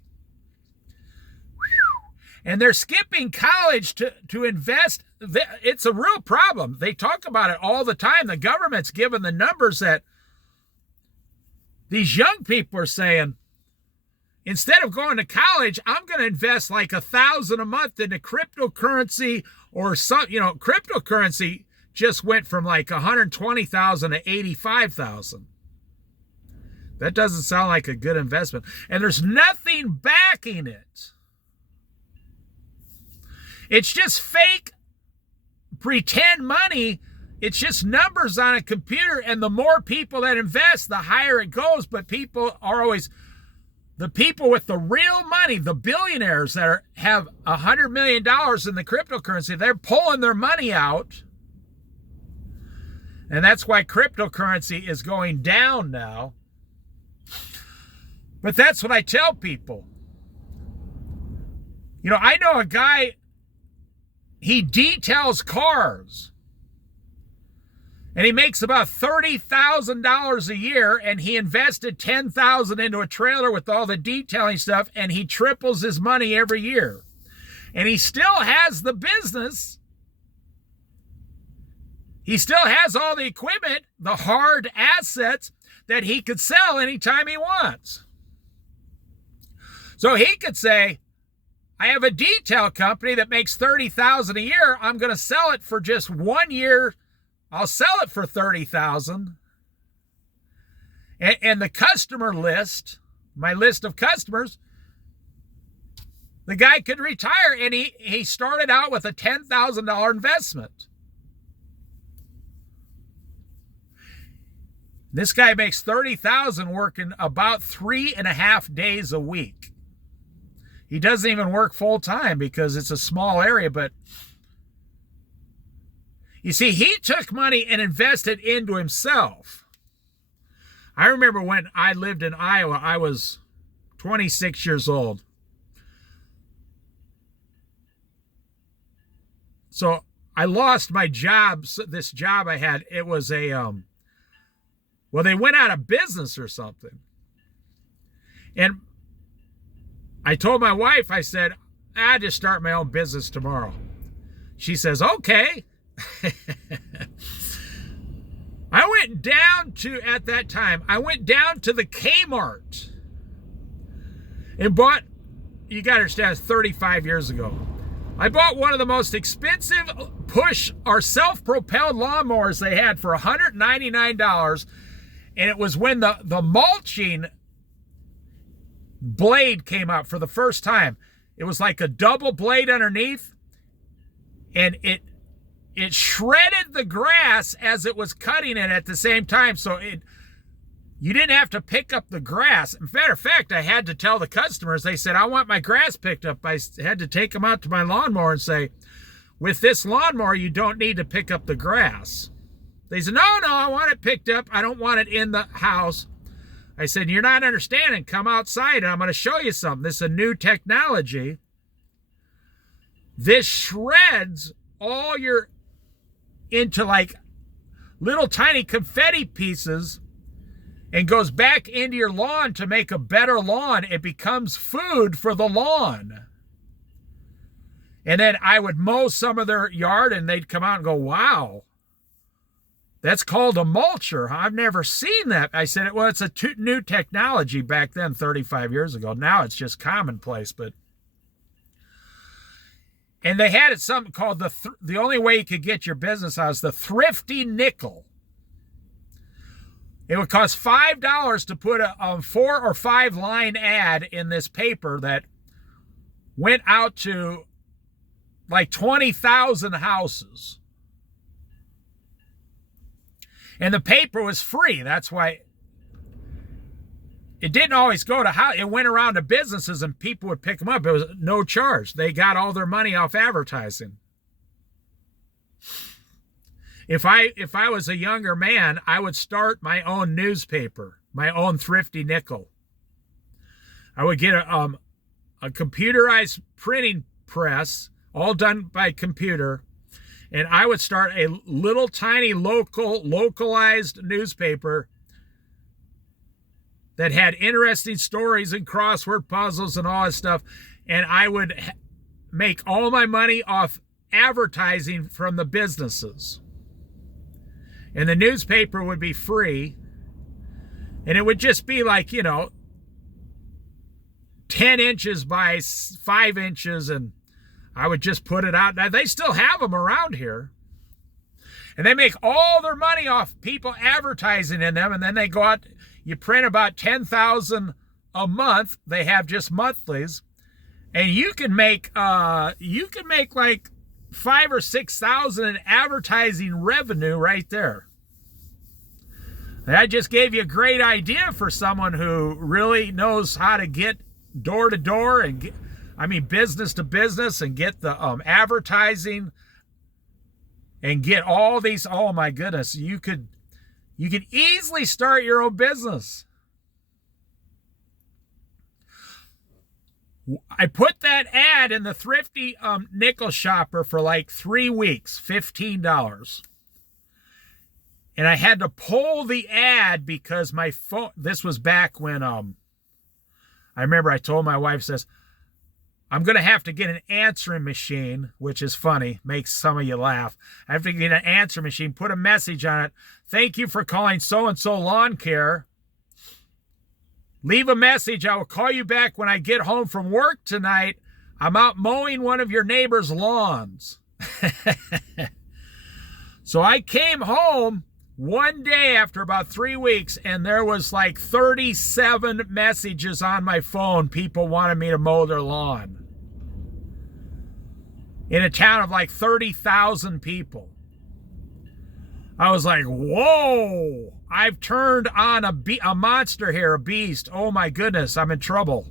And they're skipping college to invest. It's a real problem. They talk about it all the time. The government's given the numbers that these young people are saying, instead of going to college, I'm going to invest like $1,000 a month into cryptocurrency or some, cryptocurrency just went from like 120,000 to 85,000. That doesn't sound like a good investment. And there's nothing backing it. It's just fake, pretend money. It's just numbers on a computer. And the more people that invest, the higher it goes. But people are always, the people with the real money, the billionaires that have $100 million in the cryptocurrency, they're pulling their money out. And that's why cryptocurrency is going down now. But that's what I tell people. You know, I know a guy, he details cars. And he makes about $30,000 a year, and he invested $10,000 into a trailer with all the detailing stuff, and he triples his money every year. And he still has the business. He still has all the equipment, the hard assets that he could sell anytime he wants. So he could say, I have a detail company that makes $30,000 a year. I'm going to sell it for just 1 year. I'll sell it for $30,000. And the customer list, my list of customers, the guy could retire, and he started out with a $10,000 investment. This guy makes $30,000 working about 3.5 days a week. He doesn't even work full time because it's a small area, but you see, he took money and invested into himself. I remember when I lived in Iowa, I was 26 years old. So I lost my job, this job I had. It was a, well, they went out of business or something. And I told my wife, I said, I just start my own business tomorrow. She says, okay. I went down to, at that time, I went down to the Kmart and bought, you got to understand, 35 years ago. I bought one of the most expensive push or self-propelled lawnmowers they had for $199. And it was when the mulching blade came out for the first time. It was like a double blade underneath, and it shredded the grass as it was cutting it at the same time. So you didn't have to pick up the grass. Matter of fact, I had to tell the customers, they said, I want my grass picked up. I had to take them out to my lawnmower and say, with this lawnmower, you don't need to pick up the grass. They said, no, I want it picked up. I don't want it in the house. I said, you're not understanding. Come outside and I'm going to show you something. This is a new technology. This shreds all your into like little tiny confetti pieces and goes back into your lawn to make a better lawn. It becomes food for the lawn. And then I would mow some of their yard and they'd come out and go, wow, that's called a mulcher. I've never seen that. I said, well, it's a new technology back then, 35 years ago. Now it's just commonplace, but. And they had it something called the only way you could get your business out was the thrifty nickel. It would cost $5 to put a 4 or 5 line ad in this paper that went out to like 20,000 houses. And the paper was free. That's why it didn't always go to house. It went around to businesses and people would pick them up. It was no charge. They got all their money off advertising. If I was a younger man, I would start my own newspaper, my own thrifty nickel. I would get a computerized printing press, all done by computer, and I would start a little tiny localized newspaper that had interesting stories and crossword puzzles and all that stuff. And I would make all my money off advertising from the businesses. And the newspaper would be free. And it would just be like, 10 inches by 5 inches. And I would just put it out. Now, they still have them around here. And they make all their money off people advertising in them. And then they go out. You print about 10,000 a month. They have just monthlies, and you can make like 5,000 or 6,000 in advertising revenue right there. And I just gave you a great idea for someone who really knows how to get door to door and business to business and get the advertising and get all these. Oh my goodness, you could easily start your own business. I put that ad in the Thrifty nickel shopper for like 3 weeks, $15. And I had to pull the ad because my phone, this was back when, I remember I told my wife, says, I'm going to have to get an answering machine, which is funny, makes some of you laugh. I have to get an answering machine, put a message on it. Thank you for calling so-and-so lawn care. Leave a message. I will call you back when I get home from work tonight. I'm out mowing one of your neighbor's lawns. So I came home one day after about 3 weeks, and there was like 37 messages on my phone. People wanted me to mow their lawn. In a town of like 30,000 people. I was like, whoa, I've turned on a monster here, a beast. Oh my goodness, I'm in trouble.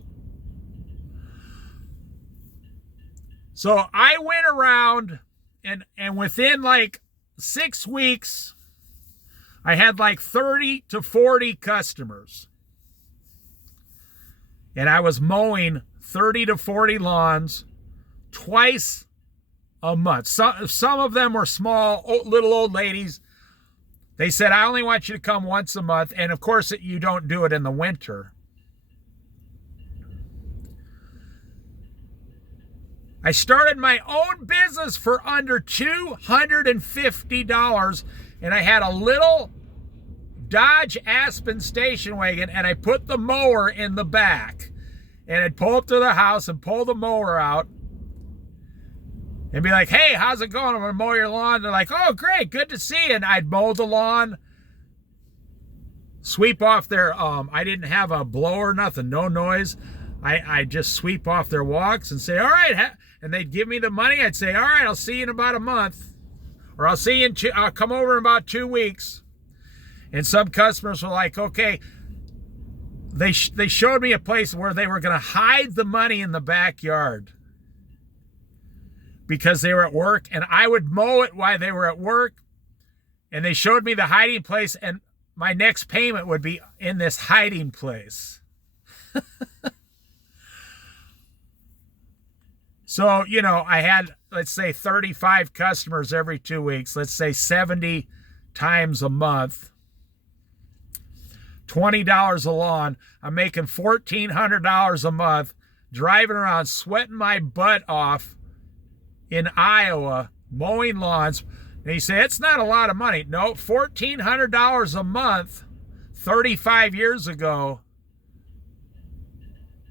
So I went around, and within like 6 weeks, I had like 30 to 40 customers. And I was mowing 30 to 40 lawns twice a month. Some of them were small, little old ladies. They said, I only want you to come once a month. And of course, you don't do it in the winter. I started my own business for under $250. And I had a little Dodge Aspen station wagon, and I put the mower in the back. And I'd pull up to the house and pull the mower out and be like, hey, how's it going? I'm going to mow your lawn. They're like, oh, great, good to see you. And I'd mow the lawn, sweep off their, I didn't have a blower, nothing, no noise. I just sweep off their walks and say, all right. And they'd give me the money. I'd say, all right, I'll see you in about a month. Or I'll see you I'll come over in about 2 weeks. And some customers were like, okay. They showed me a place where they were going to hide the money in the backyard because they were at work, and I would mow it while they were at work. And they showed me the hiding place, and my next payment would be in this hiding place. So, you know, I had, let's say, 35 customers every 2 weeks. Let's say 70 times a month. $20 a lawn. I'm making $1,400 a month, driving around, sweating my butt off in Iowa, mowing lawns. And you say, it's not a lot of money. No, $1,400 a month 35 years ago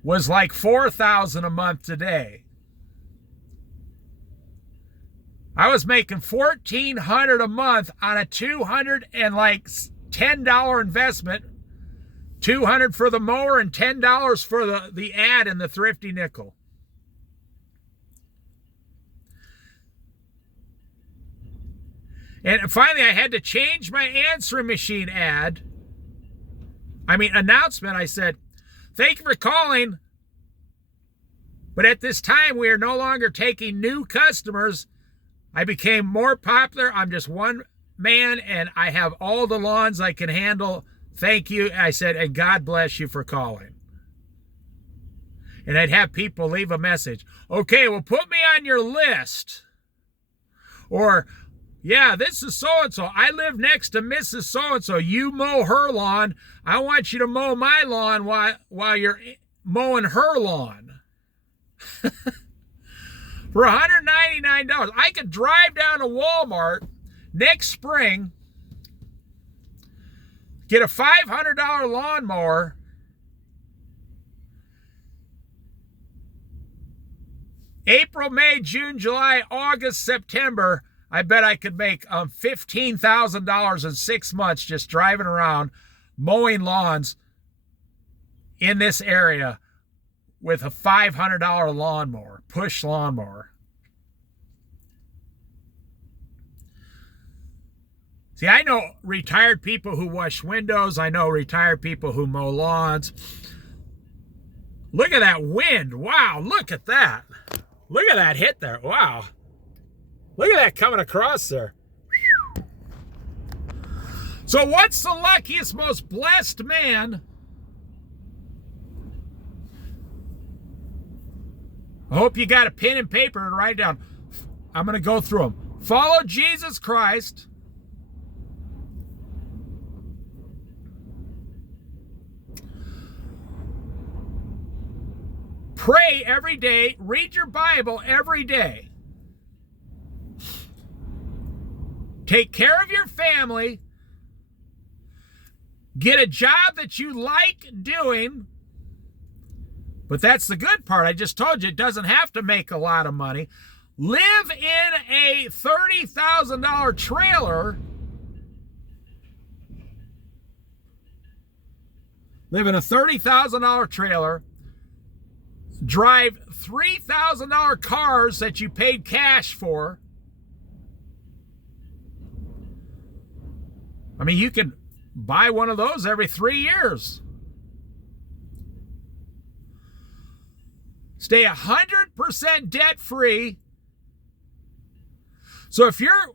was like $4,000 a month today. I was making $1,400 a month on a $210 investment, $200 for the mower and $10 for the ad in the Thrifty Nickel. And finally, I had to change my answering machine announcement. I said, thank you for calling, but at this time, we are no longer taking new customers. I became more popular. I'm just one man, and I have all the lawns I can handle. Thank you. I said, and God bless you for calling. And I'd have people leave a message. Okay, well, put me on your list. Or, yeah, this is so-and-so. I live next to Mrs. So-and-so. You mow her lawn. I want you to mow my lawn while you're mowing her lawn. For $199, I could drive down to Walmart next spring, get a $500 lawnmower, April, May, June, July, August, September. I bet I could make $15,000 in 6 months just driving around mowing lawns in this area with a $500 lawnmower, push lawnmower. See, I know retired people who wash windows. I know retired people who mow lawns. Look at that wind. Wow, look at that. Look at that hit there. Wow. Look at that coming across there. So what's the luckiest, most blessed man hope you got a pen and paper to write down. I'm going to go through them. Follow Jesus Christ. Pray every day. Read your Bible every day. Take care of your family. Get a job that you like doing. But that's the good part. I just told you it doesn't have to make a lot of money. Live in a $30,000 trailer. Live in a $30,000 trailer. Drive $3,000 cars that you paid cash for. I mean, you can buy one of those every 3 years. Stay 100% debt free. So if you're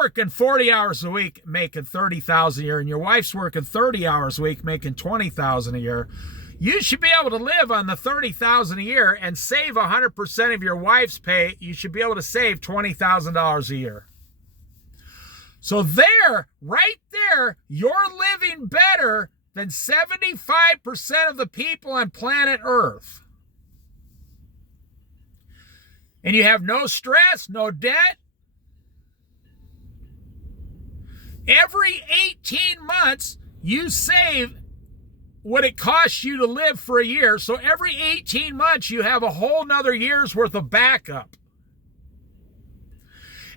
working 40 hours a week making $30,000 a year, and your wife's working 30 hours a week making $20,000 a year, you should be able to live on the $30,000 a year and save 100% of your wife's pay. You should be able to save $20,000 a year. So there, right there, you're living better than 75% of the people on planet Earth. And you have no stress, no debt. Every 18 months, you save what it costs you to live for a year. So every 18 months, you have a whole nother year's worth of backup.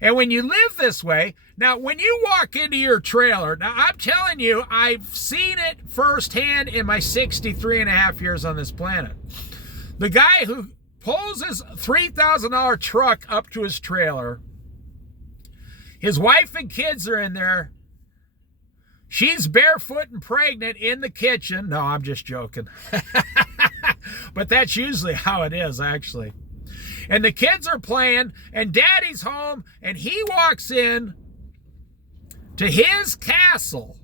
And when you live this way, now when you walk into your trailer, now I'm telling you, I've seen it firsthand in my 63 and a half years on this planet. The guy who pulls his $3,000 truck up to his trailer, his wife and kids are in there. She's barefoot and pregnant in the kitchen. No, I'm just joking. But that's usually how it is, actually. And the kids are playing, and Daddy's home, and he walks in to his castle.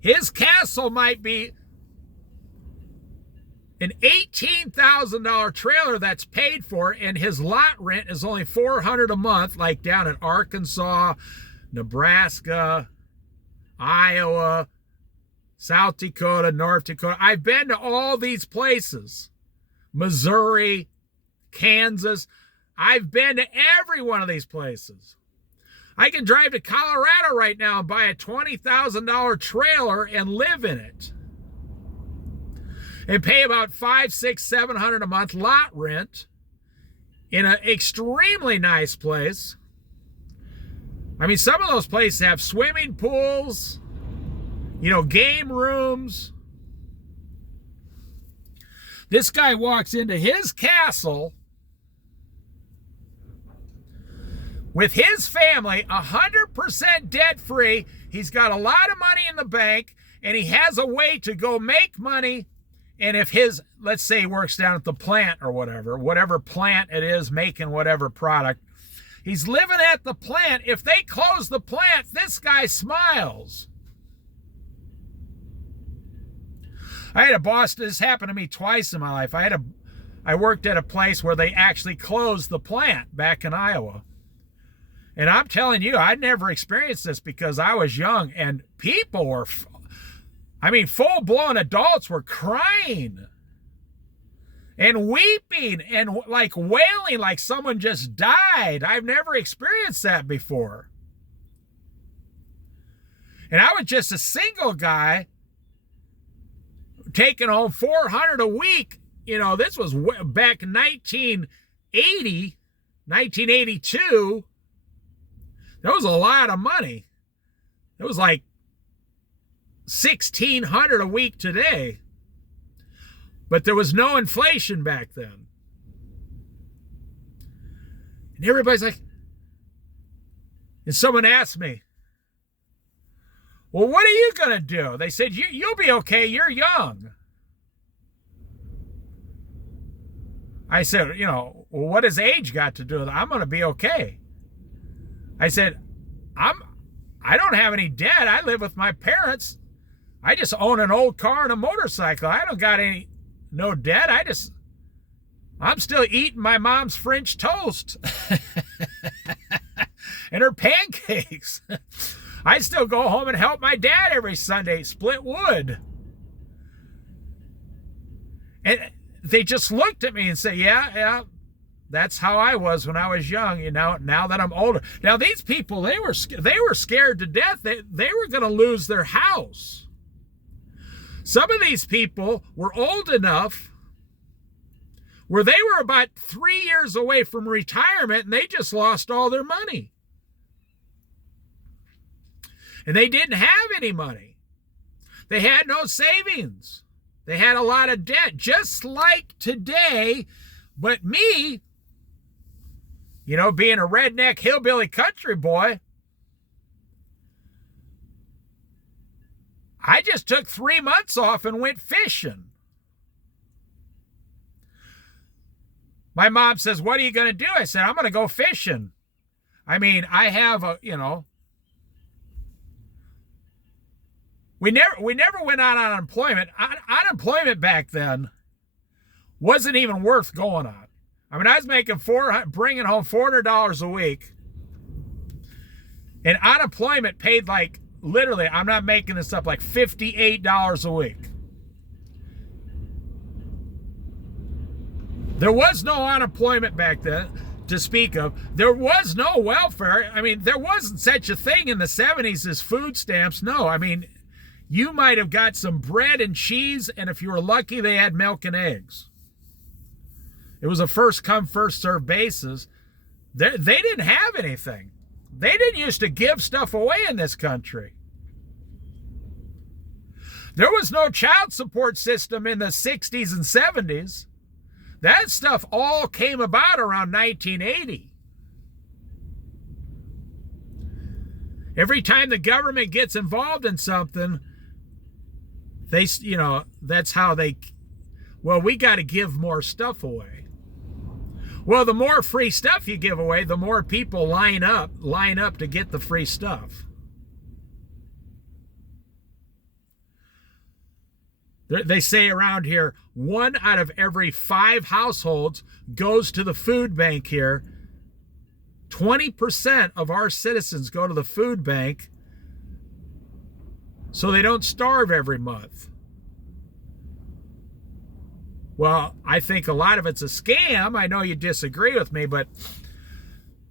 His castle might be an $18,000 trailer that's paid for, and his lot rent is only $400 a month, like down in Arkansas, Nebraska, Iowa, South Dakota, North Dakota. I've been to all these places. Missouri, Kansas. I've been to every one of these places. I can drive to Colorado right now and buy a $20,000 trailer and live in it. And pay about $500, $600, $700 a month lot rent in an extremely nice place. I mean, some of those places have swimming pools, game rooms. This guy walks into his castle with his family, 100% debt-free. He's got a lot of money in the bank, and he has a way to go make money. And if his, let's say he works down at the plant or whatever plant it is making whatever product, he's living at the plant. If they close the plant, this guy smiles. I had a boss, this happened to me twice in my life. I worked at a place where they actually closed the plant back in Iowa. And I'm telling you, I'd never experienced this because I was young, and people were, full-blown adults were crying and weeping and like wailing like someone just died. I've never experienced that before. And I was just a single guy taking home $400 a week. This was back in 1982. That was a lot of money. It was like $1,600 a week today. But there was no inflation back then. And everybody's like, and someone asked me, well, what are you going to do? They said, you'll be okay. You're young. I said, well, what has age got to do with it? I'm going to be okay. I said, I don't have any debt. I live with my parents. I just own an old car and a motorcycle. I don't got no debt. I'm still eating my mom's French toast and her pancakes. I still go home and help my dad every Sunday split wood. And they just looked at me and said, yeah, that's how I was when I was young. You know, now that I'm older. Now these people, they were scared to death. They were going to lose their house. Some of these people were old enough where they were about 3 years away from retirement and they just lost all their money. And they didn't have any money. They had no savings. They had a lot of debt, just like today. But me, you know, being a redneck hillbilly country boy, I just took 3 months off and went fishing. My mom says, what are you going to do? I said, I'm going to go fishing. I mean, I have a, you know, we never went out on unemployment. Unemployment back then wasn't even worth going on. I mean, I was making bringing home $400 a week. And unemployment paid like, literally, I'm not making this up, like $58 a week. There was no unemployment back then to speak of. There was no welfare. I mean, there wasn't such a thing in the 70s as food stamps. No, I mean, you might have got some bread and cheese, and if you were lucky, they had milk and eggs. It was a first come, first served basis. They didn't have anything. They didn't used to give stuff away in this country. There was no child support system in the 60s and 70s. That stuff all came about around 1980. Every time the government gets involved in something, they, you know, that's how they, well, we got to give more stuff away. Well, the more free stuff you give away, the more people line up to get the free stuff. They say around here, 1 out of every 5 households goes to the food bank here. 20% of our citizens go to the food bank so they don't starve every month. Well, I think a lot of it's a scam. I know you disagree with me, but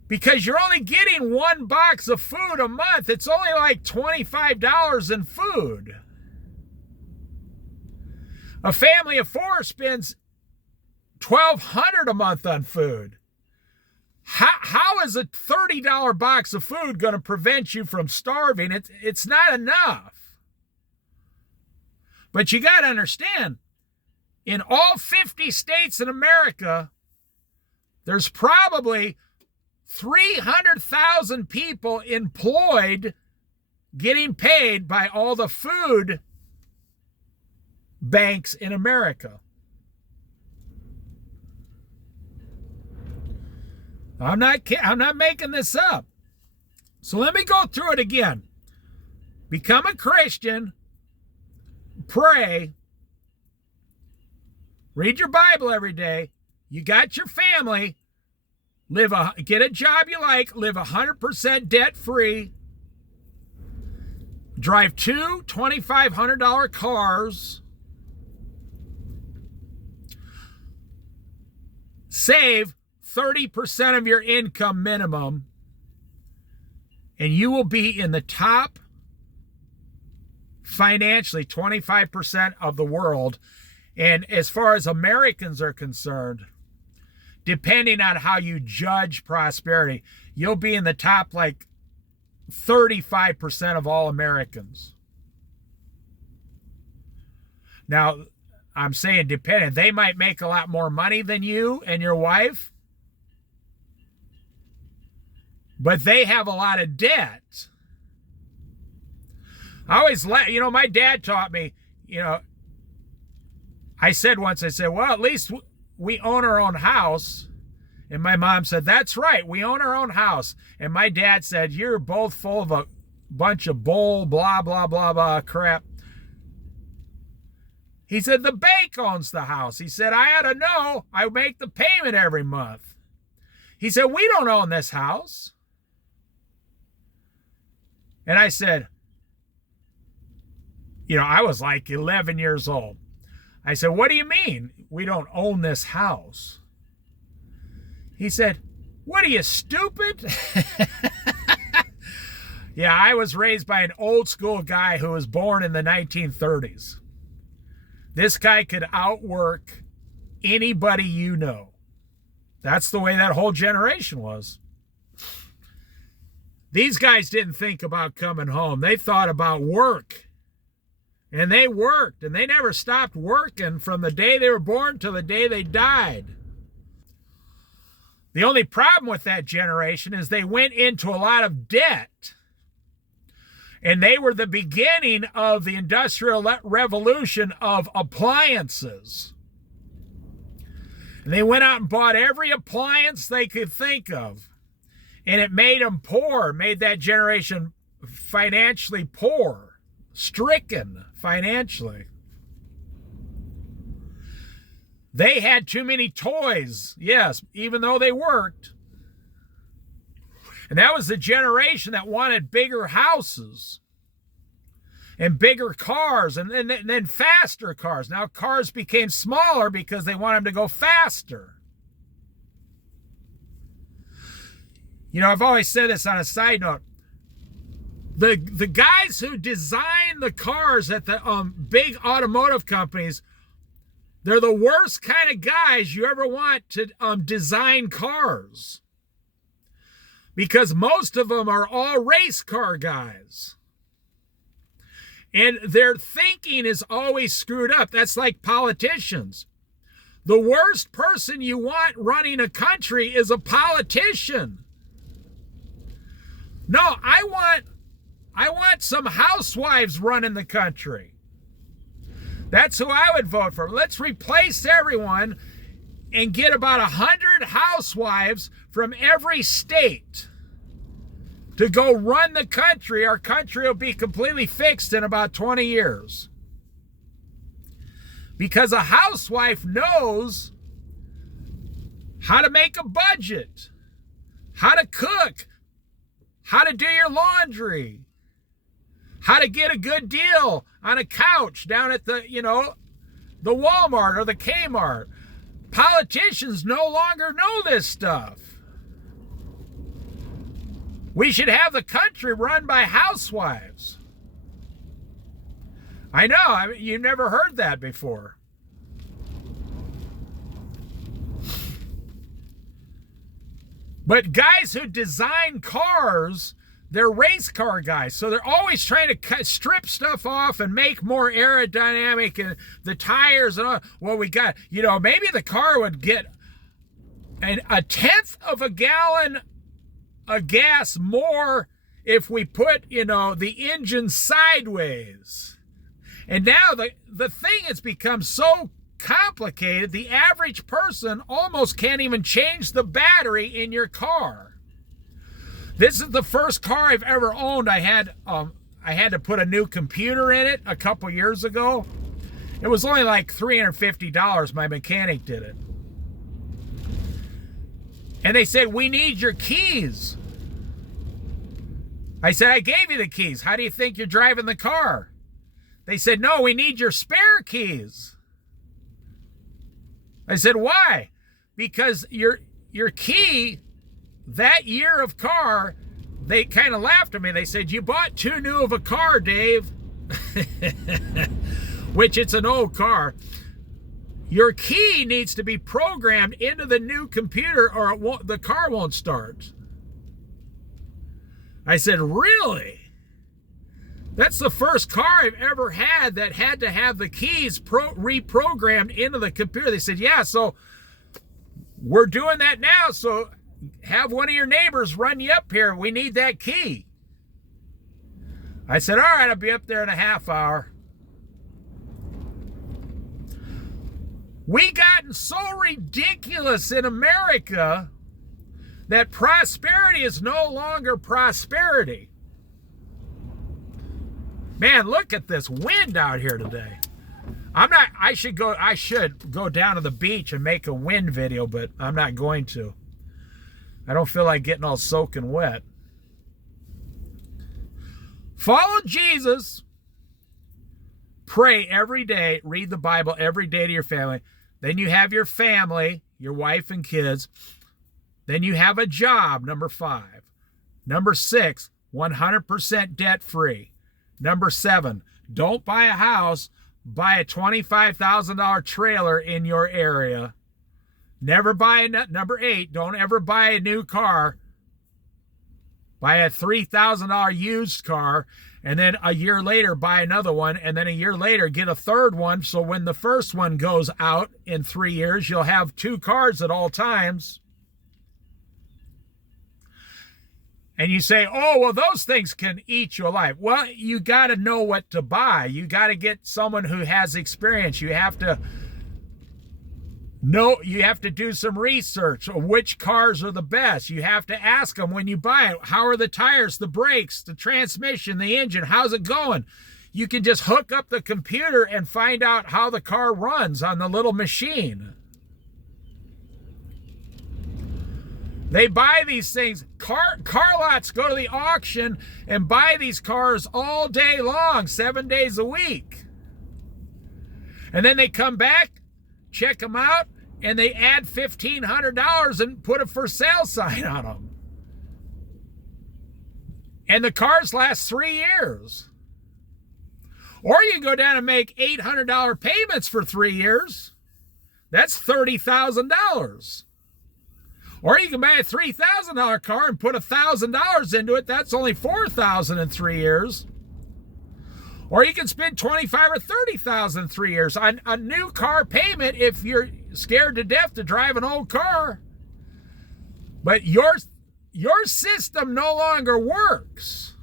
because you're only getting 1 box of food a month, it's only like $25 in food. A family of 4 spends $1,200 a month on food. How is a $30 box of food going to prevent you from starving? It's not enough. But you got to understand, in all 50 states in America, there's probably 300,000 people employed getting paid by all the food banks in America. I'm not making this up. So let me go through it again. Become a Christian, pray, read your Bible every day. You got your family, get a job you like, live 100% debt-free, drive 2 $2,500 cars, save 30% of your income minimum, and you will be in the top financially 25% of the world. And as far as Americans are concerned, depending on how you judge prosperity, you'll be in the top like 35% of all Americans. Now, I'm saying dependent. They might make a lot more money than you and your wife, but they have a lot of debt. I always my dad taught me, I said once, well, at least we own our own house. And my mom said, that's right, we own our own house. And my dad said, you're both full of a bunch of bull, blah, blah, blah, blah crap. He said, the bank owns the house. He said, I ought to know. I make the payment every month. He said, we don't own this house. And I said, I was like 11 years old. I said, what do you mean we don't own this house? He said, what are you, stupid? Yeah, I was raised by an old school guy who was born in the 1930s. This guy could outwork anybody you know. That's the way that whole generation was. These guys didn't think about coming home. They thought about work. And they worked, and they never stopped working from the day they were born till the day they died. The only problem with that generation is they went into a lot of debt. And they were the beginning of the Industrial Revolution of appliances. And they went out and bought every appliance they could think of. And it made them poor, made that generation financially poor, stricken financially. They had too many toys, yes, even though they worked. And that was the generation that wanted bigger houses and bigger cars and then faster cars. Now cars became smaller because they want them to go faster. I've always said this on a side note. The guys who design the cars at the big automotive companies, they're the worst kind of guys you ever want to design cars. Because most of them are all race car guys. And their thinking is always screwed up. That's like politicians. The worst person you want running a country is a politician. No, I want some housewives running the country. That's who I would vote for. Let's replace everyone and get about 100 housewives from every state to go run the country. Our country will be completely fixed in about 20 years. Because a housewife knows how to make a budget, how to cook, how to do your laundry, how to get a good deal on a couch down at the Walmart or the Kmart. Politicians no longer know this stuff. We should have the country run by housewives. I know, you've never heard that before. But guys who design cars, they're race car guys. So they're always trying to strip stuff off and make more aerodynamic and the tires and all. Well, we got, maybe the car would get a tenth of a gallon of gas more if we put, the engine sideways. And now the thing has become so complicated, the average person almost can't even change the battery in your car. This is the first car I've ever owned. I had to put a new computer in it a couple years ago. It was only like $350. My mechanic did it. And they said, we need your keys. I said, I gave you the keys. How do you think you're driving the car? They said, no, we need your spare keys. I said, why? Because your key, that year of car, they kind of laughed at me. They said, you bought too new of a car, Dave. Which it's an old car. Your key needs to be programmed into the new computer or the car won't start. I said, really? That's the first car I've ever had that had to have the keys reprogrammed into the computer. They said, yeah, so we're doing that now. So have one of your neighbors run you up here. We need that key. I said, all right, I'll be up there in a half hour. We gotten so ridiculous in America that prosperity is no longer prosperity. Man, look at this wind out here today. I should go down to the beach and make a wind video, but I'm not going to. I don't feel like getting all soaking wet. Follow Jesus. Pray every day. Read the Bible every day to your family. Then you have your family, your wife and kids. Then you have a job, number 5. Number 6, 100% debt-free. Number 7, don't buy a house. Buy a $25,000 trailer in your area. Never buy number 8, don't ever buy a new car. Buy a $3,000 used car, and then a year later buy another one, and then a year later get a third one, so when the first one goes out in 3 years, you'll have 2 cars at all times. And you say, oh, well, those things can eat you alive. Well, you got to know what to buy. You got to get someone who has experience. You have to know, you have to do some research of which cars are the best. You have to ask them when you buy it, how are the tires, the brakes, the transmission, the engine, how's it going? You can just hook up the computer and find out how the car runs on the little machine. They buy these things. Car lots go to the auction and buy these cars all day long, 7 days a week. And then they come back, check them out, and they add $1,500 and put a for sale sign on them. And the cars last 3 years. Or you can go down and make $800 payments for 3 years. That's $30,000. Or you can buy a $3,000 car and put $1,000 into it. That's only $4,000 in 3 years. Or you can spend $25,000 or $30,000 in 3 years on a new car payment if you're scared to death to drive an old car. But your system no longer works.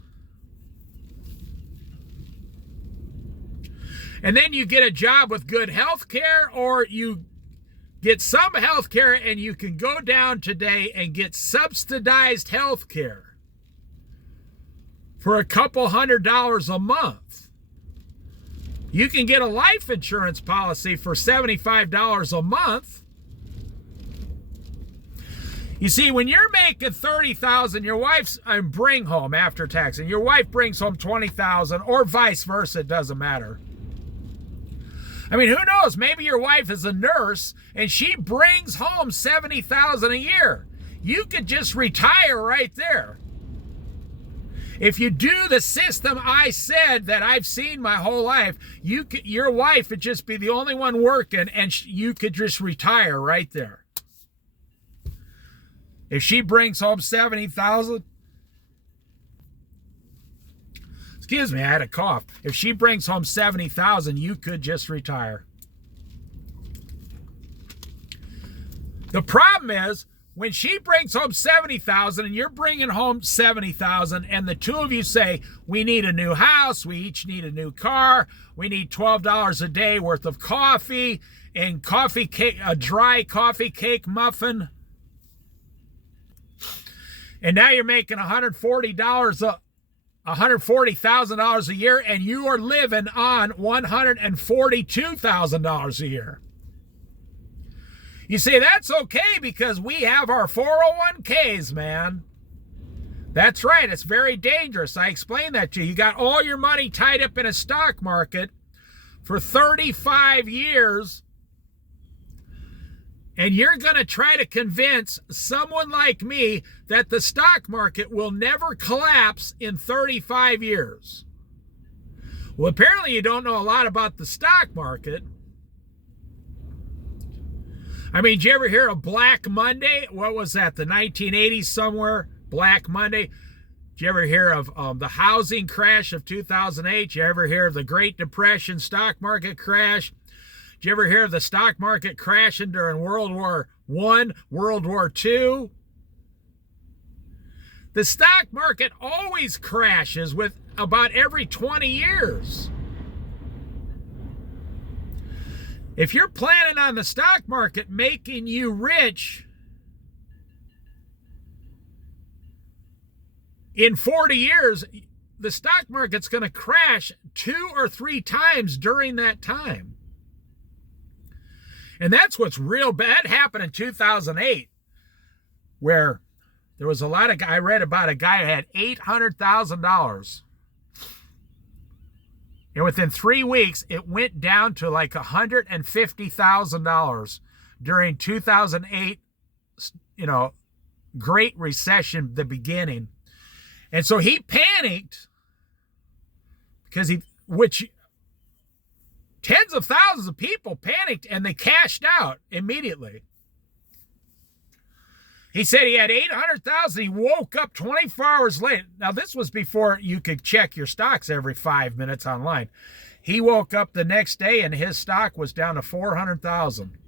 And then you get a job with good health care, or you get some health care and you can go down today and get subsidized health care for a couple $100 a month. You can get a life insurance policy for $75 a month. You see, when you're making $30,000, your wife's bring home after tax, and your wife brings home $20,000, or vice versa, it doesn't matter. I mean, who knows? Maybe your wife is a nurse and she brings home $70,000 a year. You could just retire right there. If you do the system I said that I've seen my whole life, your wife would just be the only one working, and you could just retire right there. If she brings home $70,000, excuse me, I had a cough. If she brings home $70,000, you could just retire. The problem is, when she brings home $70,000 and you're bringing home $70,000, and the two of you say, we need a new house, we each need a new car, we need $12 a day worth of coffee, and coffee cake, a dry coffee cake muffin, and now you're making $140,000 a year, and you are living on $142,000 a year. You see, that's okay because we have our 401ks, man. That's right. It's very dangerous. I explained that to you. You got all your money tied up in a stock market for 35 years, and you're going to try to convince someone like me that the stock market will never collapse in 35 years. Well, apparently you don't know a lot about the stock market. I mean, did you ever hear of Black Monday? What was that, the 1980s somewhere? Black Monday. Did you ever hear of the housing crash of 2008? Did you ever hear of the Great Depression stock market crash? Did you ever hear of the stock market crashing during World War I, World War II? The stock market always crashes with about every 20 years. If you're planning on the stock market making you rich in 40 years, the stock market's going to crash 2 or 3 times during that time. And that's what's real bad. Happened in 2008, where there was a lot of, I read about a guy who had $800,000. And within 3 weeks, it went down to like $150,000 during 2008, Great Recession, the beginning. And so he panicked because tens of thousands of people panicked and they cashed out immediately. He said he had 800,000. He woke up 24 hours later. Now, this was before you could check your stocks every 5 minutes online. He woke up the next day and his stock was down to 400,000.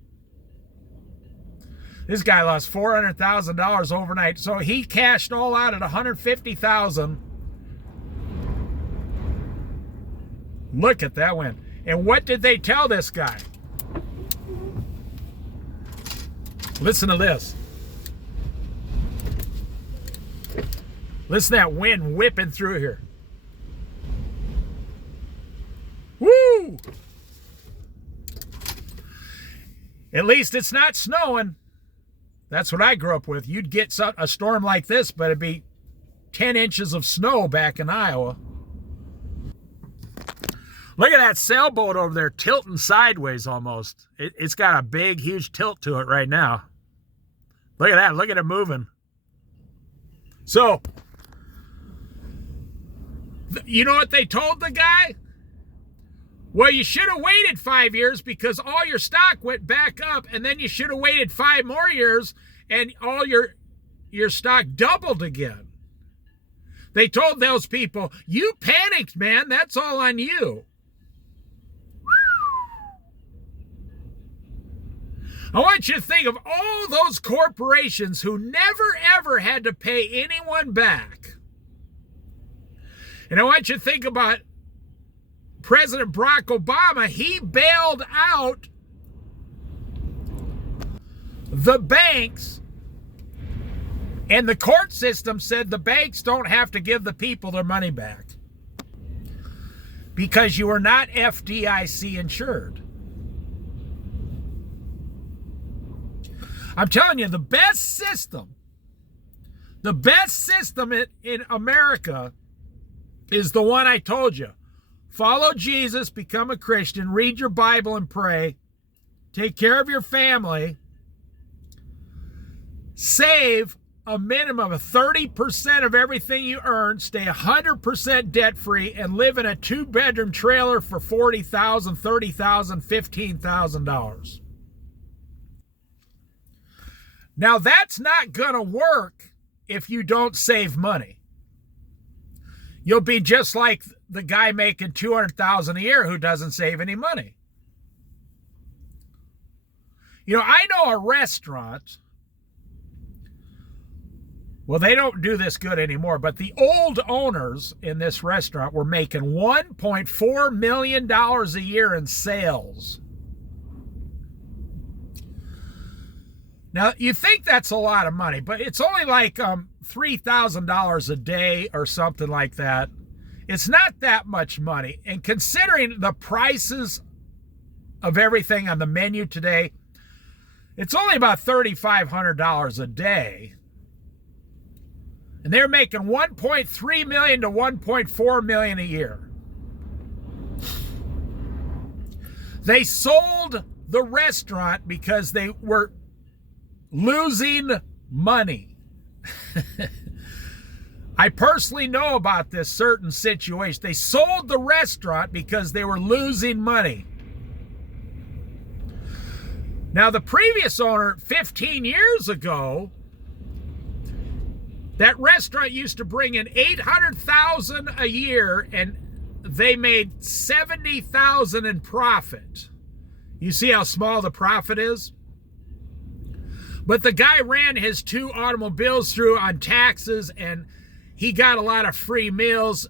This guy lost $400,000 overnight. So he cashed all out at 150,000. Look at that win. And what did they tell this guy? Listen to this. Listen to that wind whipping through here. Woo! At least it's not snowing. That's what I grew up with. You'd get a storm like this, but it'd be 10 inches of snow back in Iowa. Look at that sailboat over there tilting sideways almost. It's got a big, huge tilt to it right now. Look at that. Look at it moving. So, you know what they told the guy? Well, you should have waited 5 years because all your stock went back up, and then you should have waited 5 more years and all your stock doubled again. They told those people, you panicked, man. That's all on you. I want you to think of all those corporations who never, ever had to pay anyone back. And I want you to think about President Barack Obama. He bailed out the banks, and the court system said the banks don't have to give the people their money back because you are not FDIC insured. I'm telling you, the best system in America is the one I told you. Follow Jesus, become a Christian, read your Bible and pray, take care of your family, save a minimum of 30% of everything you earn, stay 100% debt-free, and live in a 2-bedroom trailer for $40,000, $30,000, $15,000. Now, that's not going to work if you don't save money. You'll be just like the guy making $200,000 a year who doesn't save any money. I know a restaurant. Well, they don't do this good anymore, but the old owners in this restaurant were making $1.4 million a year in sales. Now, you think that's a lot of money, but it's only like $3,000 a day or something like that. It's not that much money. And considering the prices of everything on the menu today, it's only about $3,500 a day. And they're making $1.3 million to $1.4 million a year. They sold the restaurant because they were losing money. I personally know about this certain situation. They sold the restaurant because they were losing money. Now, the previous owner, 15 years ago, that restaurant used to bring in $800,000 a year, and they made $70,000 in profit. You see how small the profit is? But the guy ran his 2 automobiles through on taxes, and he got a lot of free meals,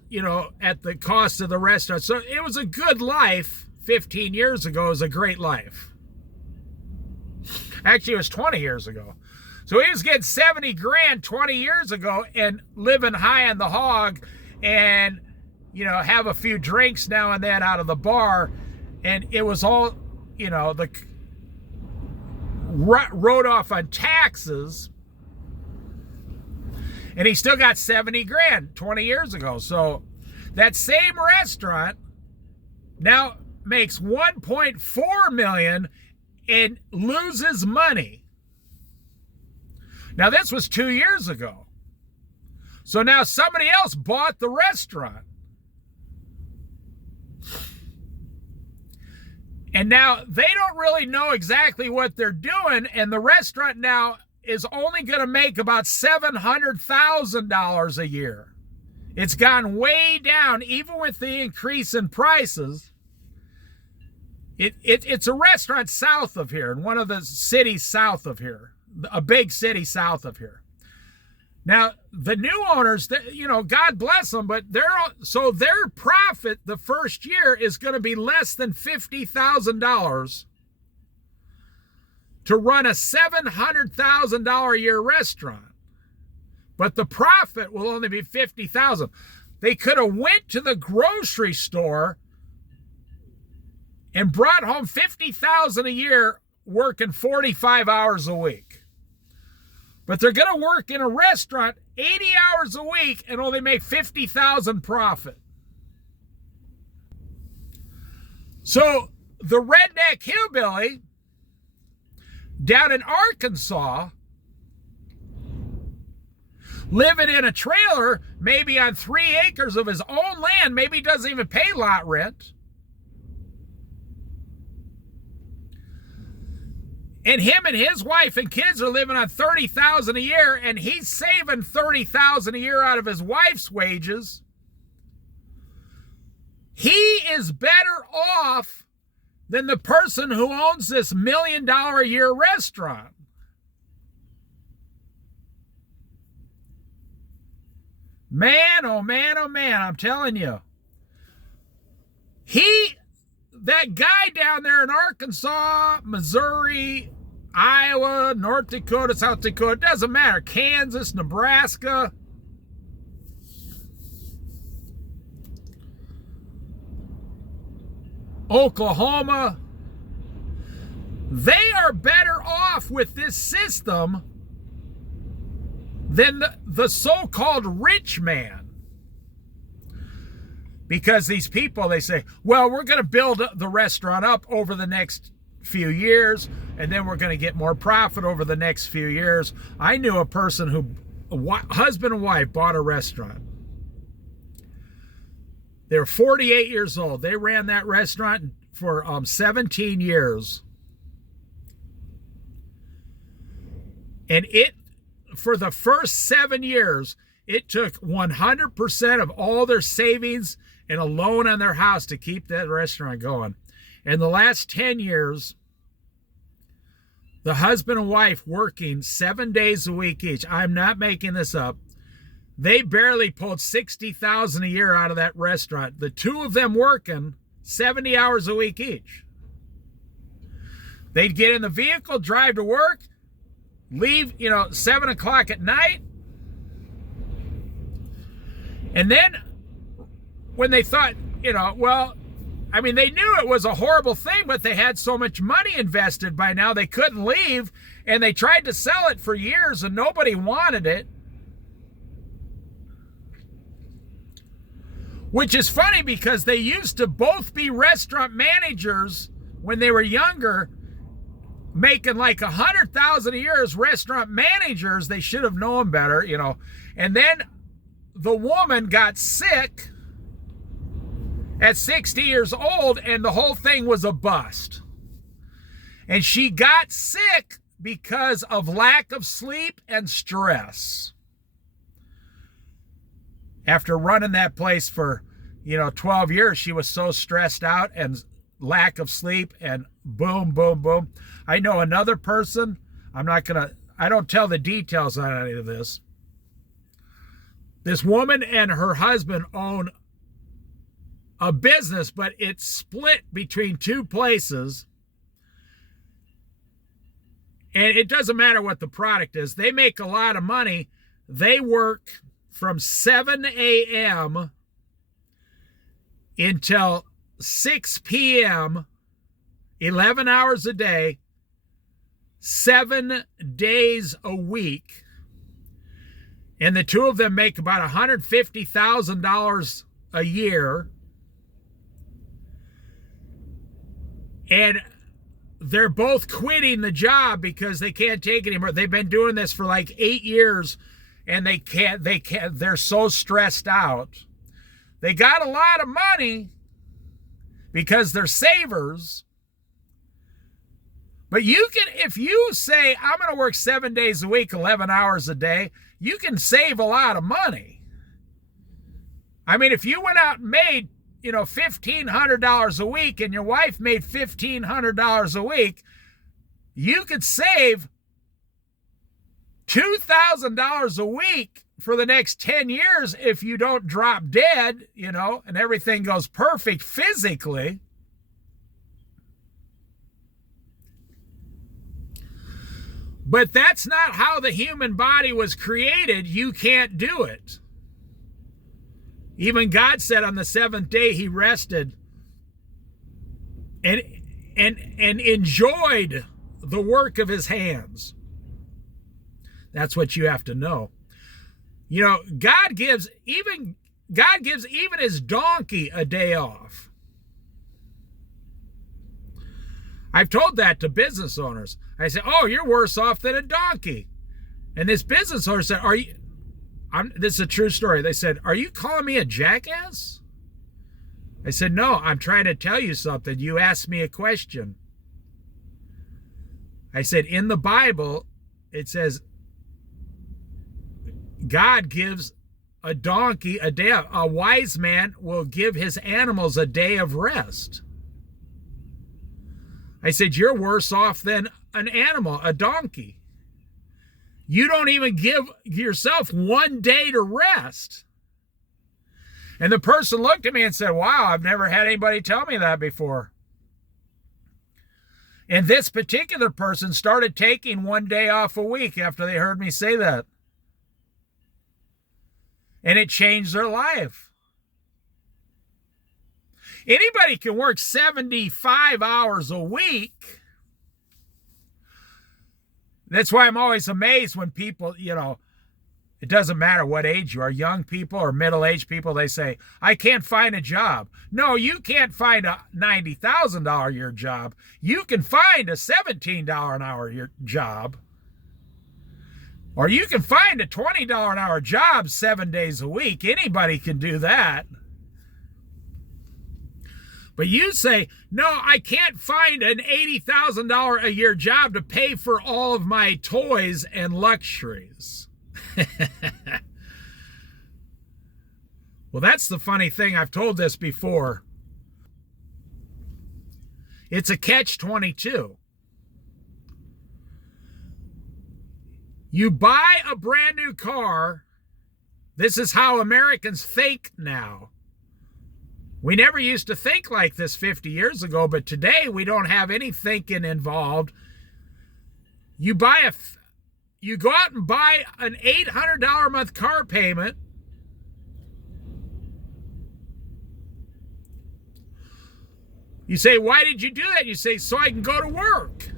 at the cost of the restaurant. So it was a good life 15 years ago. It was a great life. Actually, it was 20 years ago. So he was getting 70 grand 20 years ago and living high on the hog and, have a few drinks now and then out of the bar. And it was all, wrote off on taxes, and he still got 70 grand 20 years ago. So that same restaurant now makes 1.4 million and loses money. Now this was 2 years ago. So now somebody else bought the restaurant. And now they don't really know exactly what they're doing, and the restaurant now is only going to make about $700,000 a year. It's gone way down, even with the increase in prices. It's a restaurant south of here, in one of the cities south of here, a big city south of here. Now, the new owners, God bless them, but their profit the first year is going to be less than $50,000 to run a $700,000 a year restaurant. But the profit will only be $50,000. They could have went to the grocery store and brought home $50,000 a year working 45 hours a week. But they're going to work in a restaurant 80 hours a week and only make $50,000 profit. So the redneck hillbilly down in Arkansas, living in a trailer, maybe on 3 acres of his own land, maybe doesn't even pay lot rent. And him and his wife and kids are living on $30,000 a year, and he's saving $30,000 a year out of his wife's wages. He is better off than the person who owns this $1 million a year restaurant. Man, oh man, oh man, I'm telling you. That guy down there in Arkansas, Missouri, Iowa, North Dakota, South Dakota, it doesn't matter, Kansas, Nebraska, Oklahoma, they are better off with this system than the so-called rich man. Because these people, they say, well, we're going to build the restaurant up over the next few years, and then we're going to get more profit over the next few years. I knew a person who, husband and wife, bought a restaurant. They were 48 years old. They ran that restaurant for 17 years. And for the first 7 years, it took 100% of all their savings and a loan on their house to keep that restaurant going. In the last 10 years, the husband and wife working 7 days a week each, I'm not making this up, they barely pulled $60,000 a year out of that restaurant. The two of them working 70 hours a week each. They'd get in the vehicle, drive to work, leave, 7 o'clock at night. And then when they thought, they knew it was a horrible thing, but they had so much money invested by now, they couldn't leave, and they tried to sell it for years, and nobody wanted it. Which is funny because they used to both be restaurant managers when they were younger, making like $100,000 a year as restaurant managers. They should have known better, And then the woman got sick at 60 years old, and the whole thing was a bust. And she got sick because of lack of sleep and stress. After running that place for, 12 years, she was so stressed out and lack of sleep, and boom, boom, boom. I know another person, I don't tell the details on any of this. This woman and her husband own a business, but it's split between two places. And it doesn't matter what the product is. They make a lot of money. They work from 7 a.m. until 6 p.m., 11 hours a day, 7 days a week, and the two of them make about $150,000 a year, and they're both quitting the job because they can't take it anymore. They've been doing this for like 8 years, and they're so stressed out. They got a lot of money because they're savers. But you can, if you say, I'm going to work 7 days a week, 11 hours a day, you can save a lot of money. I mean, if you went out and made, $1,500 a week, and your wife made $1,500 a week, you could save $2,000 a week for the next 10 years if you don't drop dead, and everything goes perfect physically. But that's not how the human body was created. You can't do it. Even God said on the seventh day he rested and enjoyed the work of his hands. That's what you have to know. God gives even his donkey a day off. I've told that to business owners. I said, "Oh, you're worse off than a donkey." And this business owner said, this is a true story. They said, "Are you calling me a jackass?" I said, "No, I'm trying to tell you something. You asked me a question." I said, in the Bible, it says, God gives a donkey a day. A wise man will give his animals a day of rest. I said, you're worse off than an animal, a donkey. You don't even give yourself 1 day to rest. And the person looked at me and said, wow, I've never had anybody tell me that before. And this particular person started taking 1 day off a week after they heard me say that. And it changed their life. Anybody can work 75 hours a week. That's why I'm always amazed when people, it doesn't matter what age you are, young people or middle-aged people, they say, I can't find a job. No, you can't find a $90,000 a year job. You can find a $17 an hour job. Or you can find a $20 an hour job 7 days a week. Anybody can do that. But you say, no, I can't find an $80,000 a year job to pay for all of my toys and luxuries. Well, that's the funny thing. I've told this before. It's a catch-22. You buy a brand new car. This is how Americans think now. We never used to think like this 50 years ago, but today we don't have any thinking involved. You go out and buy an $800 a month car payment. You say, why did you do that? You say, so I can go to work.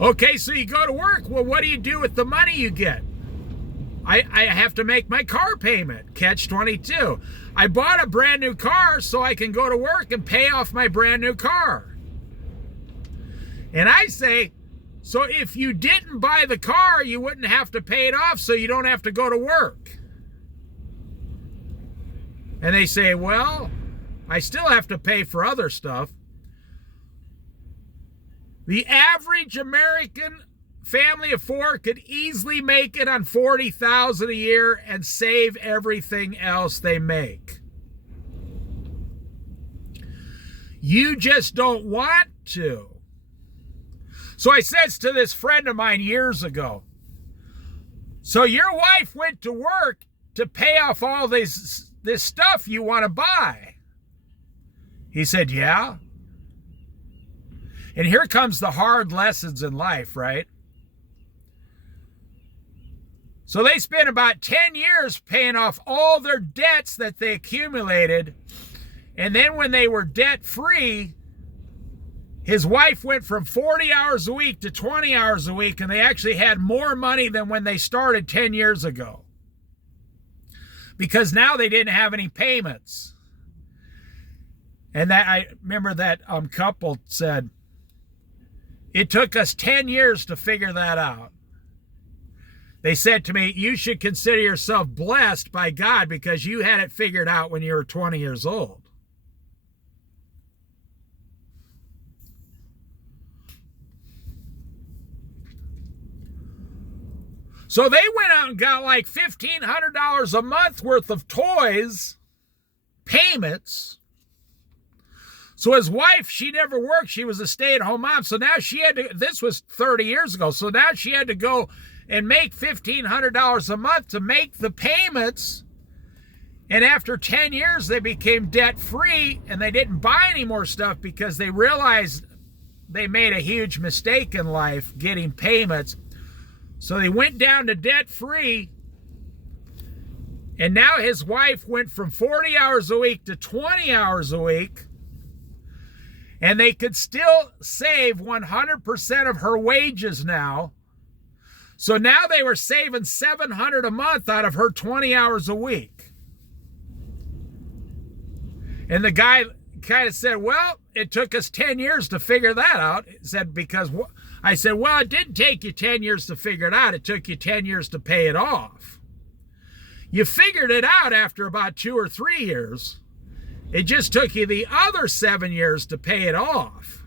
Okay, so you go to work. Well, what do you do with the money you get? I have to make my car payment. Catch-22. I bought a brand new car so I can go to work and pay off my brand new car. And I say, so if you didn't buy the car, you wouldn't have to pay it off, so you don't have to go to work. And they say, well, I still have to pay for other stuff. The average American family of four could easily make it on $40,000 a year and save everything else they make. You just don't want to. So I says to this friend of mine years ago, so your wife went to work to pay off all this stuff you want to buy? He said, yeah. And here comes the hard lessons in life, right? So they spent about 10 years paying off all their debts that they accumulated. And then when they were debt-free, His wife went from 40 hours a week to 20 hours a week, and they actually had more money than when they started 10 years ago. Because now they didn't have any payments. And that I remember that couple said, it took us 10 years to figure that out. They said to me, you should consider yourself blessed by God because you had it figured out when you were 20 years old. So they went out and got like $1,500 a month worth of toys, payments. So his wife, she never worked. She was a stay-at-home mom. So now she had to, this was 30 years ago. So now she had to go and make $1,500 a month to make the payments. And after 10 years, they became debt-free and they didn't buy any more stuff because they realized they made a huge mistake in life getting payments. So they went down to debt-free, and now his wife went from 40 hours a week to 20 hours a week, and they could still save 100% of her wages now. So now they were saving $700 a month out of her 20 hours a week. And the guy kind of said, well, it took us 10 years to figure that out. He said, because I said, well, it didn't take you 10 years to figure it out. It took you 10 years to pay it off. You figured it out after about 2 or 3 years. It just took you the other 7 years to pay it off.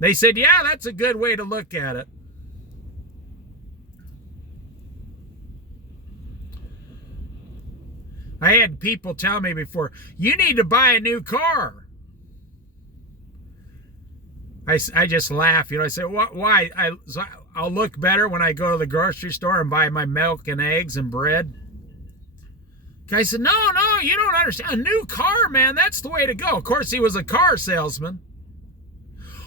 They said, yeah, that's a good way to look at it. I had people tell me before, you need to buy a new car. I just laugh, I say, why? I'll look better when I go to the grocery store and buy my milk and eggs and bread. Guy said, no, you don't understand. A new car, man, that's the way to go. Of course, he was a car salesman.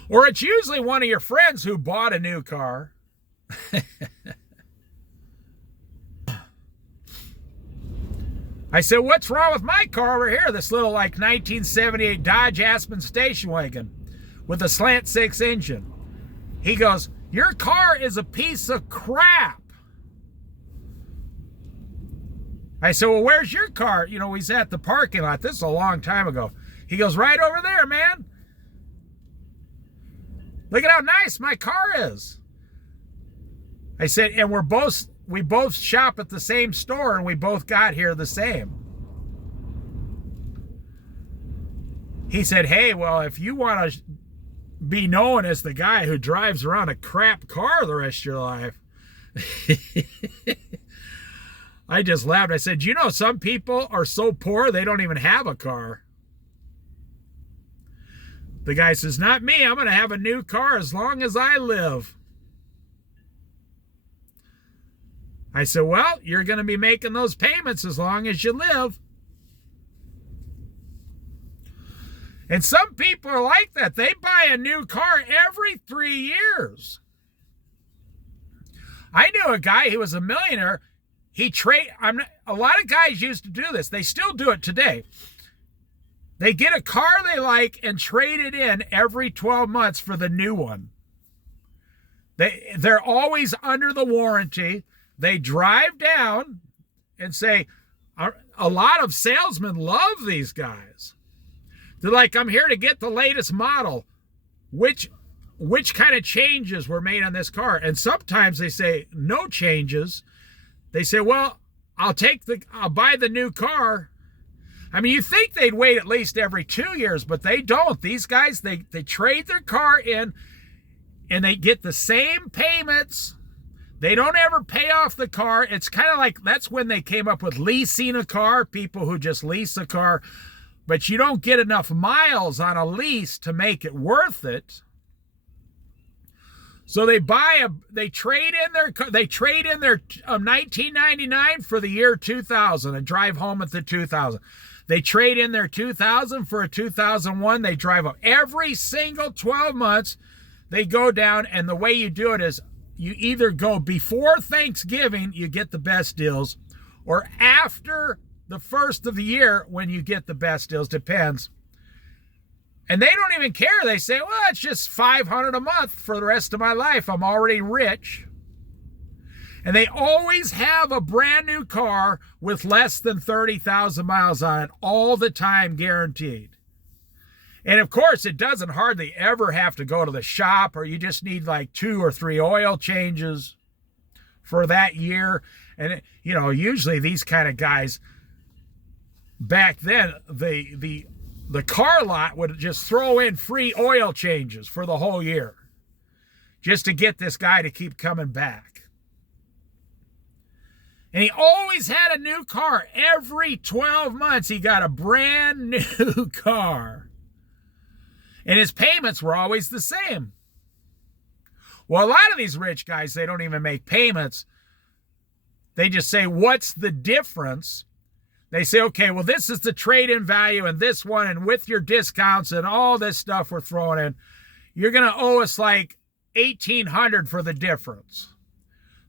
Or it's usually one of your friends who bought a new car. I said, what's wrong with my car over here? This little, 1978 Dodge Aspen station wagon with a slant 6 engine. He goes, your car is a piece of crap. I said, well, where's your car? He's at the parking lot. This is a long time ago. He goes, right over there, man. Look at how nice my car is. I said, and we both shop at the same store and we both got here the same. He said, hey, well, if you want to be known as the guy who drives around a crap car the rest of your life. I just laughed. I said, some people are so poor they don't even have a car. The guy says, not me. I'm going to have a new car as long as I live. I said, well, you're going to be making those payments as long as you live. And some people are like that. They buy a new car every 3 years. I knew a guy, he was a millionaire. A lot of guys used to do this. They still do it today. They get a car they like and trade it in every 12 months for the new one. They're always under the warranty. They drive down and say, a lot of salesmen love these guys. They're like, I'm here to get the latest model. Which kind of changes were made on this car? And sometimes they say, no changes. They say, well, I'll buy the new car. I mean, you think they'd wait at least every 2 years, but they don't. These guys, they trade their car in and they get the same payments. They don't ever pay off the car. It's kind of like, that's when they came up with leasing a car, people who just lease a car. But you don't get enough miles on a lease to make it worth it. So they trade in their 1999 for the year 2000 and drive home at the 2000. They trade in their 2000 for a 2001. They drive up every single 12 months. They go down, and the way you do it is you either go before Thanksgiving, you get the best deals, or after the first of the year when you get the best deals, depends. And they don't even care. They say, well, it's just $500 a month for the rest of my life. I'm already rich. And they always have a brand new car with less than 30,000 miles on it all the time, guaranteed. And of course, it doesn't hardly ever have to go to the shop, or you just need like 2 or 3 oil changes for that year. And, you know, usually these kind of guys, back then, the car lot would just throw in free oil changes for the whole year just to get this guy to keep coming back. And he always had a new car. Every 12 months, he got a brand new car. And his payments were always the same. Well, a lot of these rich guys, they don't even make payments. They just say, what's the difference? They say, okay, well, this is the trade-in value and this one, and with your discounts and all this stuff we're throwing in, you're going to owe us like $1,800 for the difference.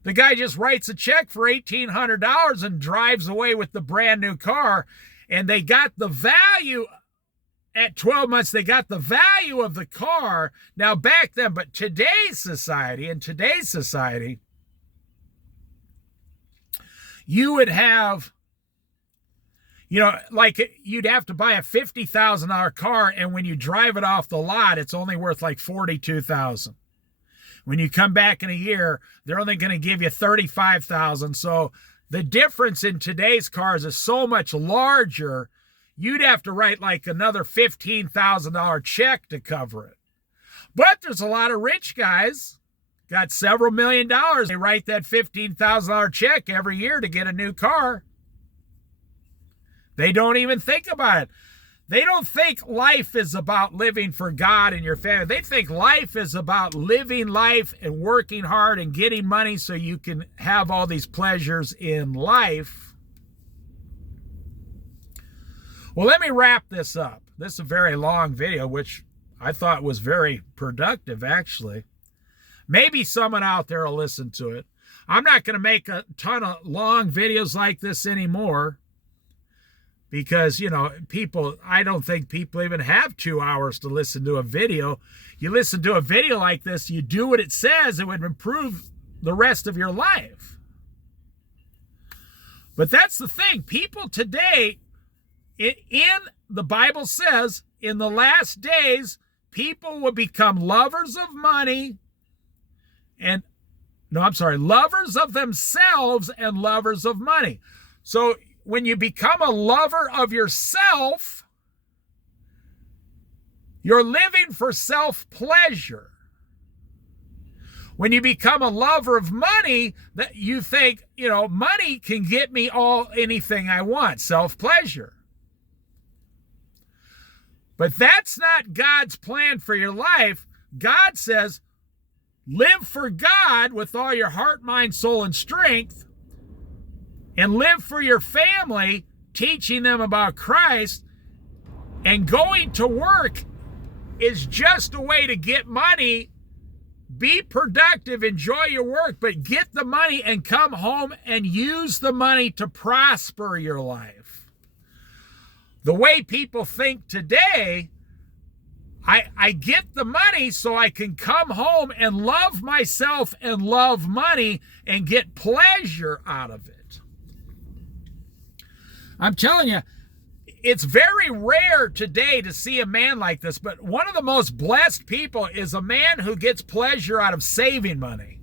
The guy just writes a check for $1,800 and drives away with the brand new car, and they got the value at 12 months. They got the value of the car. Now, back then, but in today's society, you would have, you know, like you'd have to buy a $50,000 car, and when you drive it off the lot, it's only worth like $42,000. When you come back in a year, they're only going to give you $35,000. So the difference in today's cars is so much larger, you'd have to write like another $15,000 check to cover it. But there's a lot of rich guys, got several $1 million. They write that $15,000 check every year to get a new car. They don't even think about it. They don't think life is about living for God and your family. They think life is about living life and working hard and getting money so you can have all these pleasures in life. Well, let me wrap this up. This is a very long video, which I thought was very productive, actually. Maybe someone out there will listen to it. I'm not going to make a ton of long videos like this anymore. Because, you know, I don't think people even have 2 hours to listen to a video. You listen to a video like this, you do what it says, it would improve the rest of your life. But that's the thing. People today, in the Bible says, in the last days, people will become lovers of money lovers of themselves and lovers of money. So, when you become a lover of yourself, you're living for self-pleasure. When you become a lover of money, that you think, you know, money can get me anything I want, self-pleasure. But that's not God's plan for your life. God says, live for God with all your heart, mind, soul, and strength. And live for your family, teaching them about Christ. And going to work is just a way to get money. Be productive, enjoy your work, but get the money and come home and use the money to prosper your life. The way people think today, I get the money so I can come home and love myself and love money and get pleasure out of it. I'm telling you, it's very rare today to see a man like this, but one of the most blessed people is a man who gets pleasure out of saving money.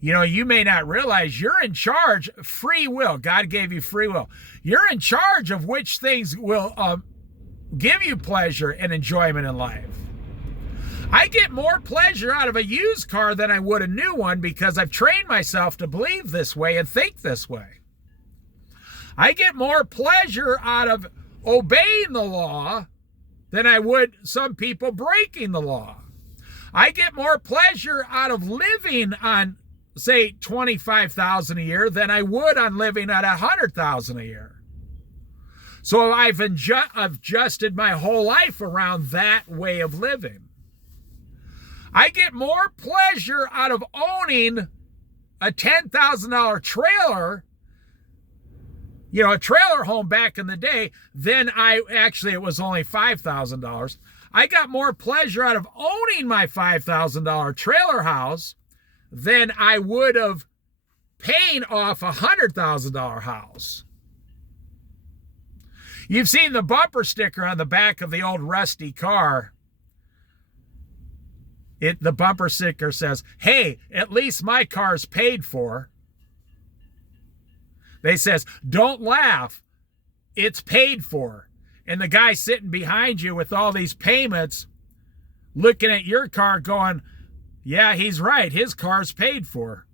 You know, you may not realize you're in charge, free will. God gave you free will. You're in charge of which things will give you pleasure and enjoyment in life. I get more pleasure out of a used car than I would a new one because I've trained myself to believe this way and think this way. I get more pleasure out of obeying the law than I would some people breaking the law. I get more pleasure out of living on, say, $25,000 a year than I would on living at $100,000 a year. So I've adjusted my whole life around that way of living. I get more pleasure out of owning a $10,000 trailer, a trailer home back in the day, then it was only $5,000. I got more pleasure out of owning my $5,000 trailer house than I would of paying off a $100,000 house. You've seen the bumper sticker on the back of the old rusty car. The bumper sticker says, "Hey, at least my car's paid for." They says, "Don't laugh, it's paid for." And the guy sitting behind you with all these payments, looking at your car going, "Yeah, he's right, his car's paid for."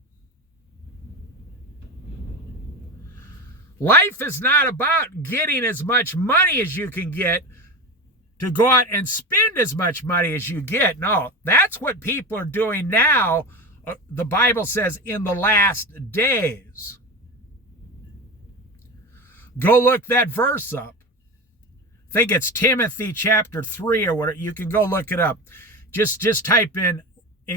Life is not about getting as much money as you can get to go out and spend as much money as you get. No, that's what people are doing now. The Bible says in the last days. Go look that verse up. I think it's Timothy chapter 3 or whatever. You can go look it up. Just type in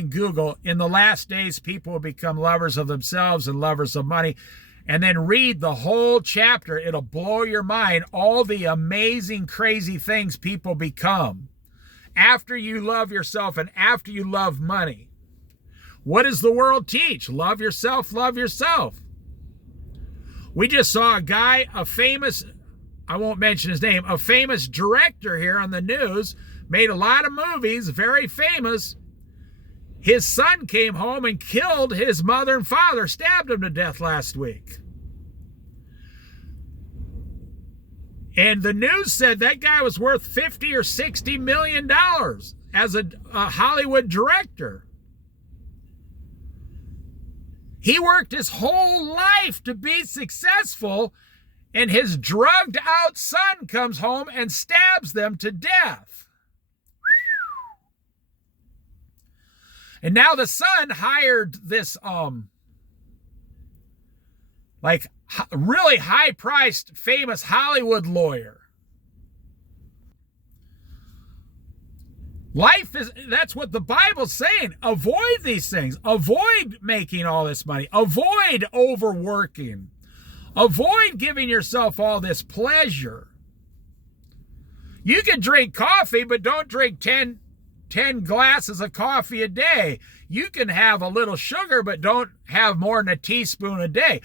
Google, "In the last days, people will become lovers of themselves and lovers of money." And then read the whole chapter. It'll blow your mind, all the amazing, crazy things people become after you love yourself and after you love money. What does the world teach? Love yourself, love yourself. We just saw a guy, a famous, I won't mention his name, a famous director here on the news, made a lot of movies, very famous. His son came home and killed his mother and father, stabbed them to death last week. And the news said that guy was worth $50 or $60 million as a Hollywood director. He worked his whole life to be successful, and his drugged out son comes home and stabs them to death. And now the son hired this really high-priced, famous Hollywood lawyer. That's what the Bible's saying. Avoid these things. Avoid making all this money. Avoid overworking. Avoid giving yourself all this pleasure. You can drink coffee, but don't drink 10 glasses of coffee a day. You can have a little sugar, but don't have more than a teaspoon a day.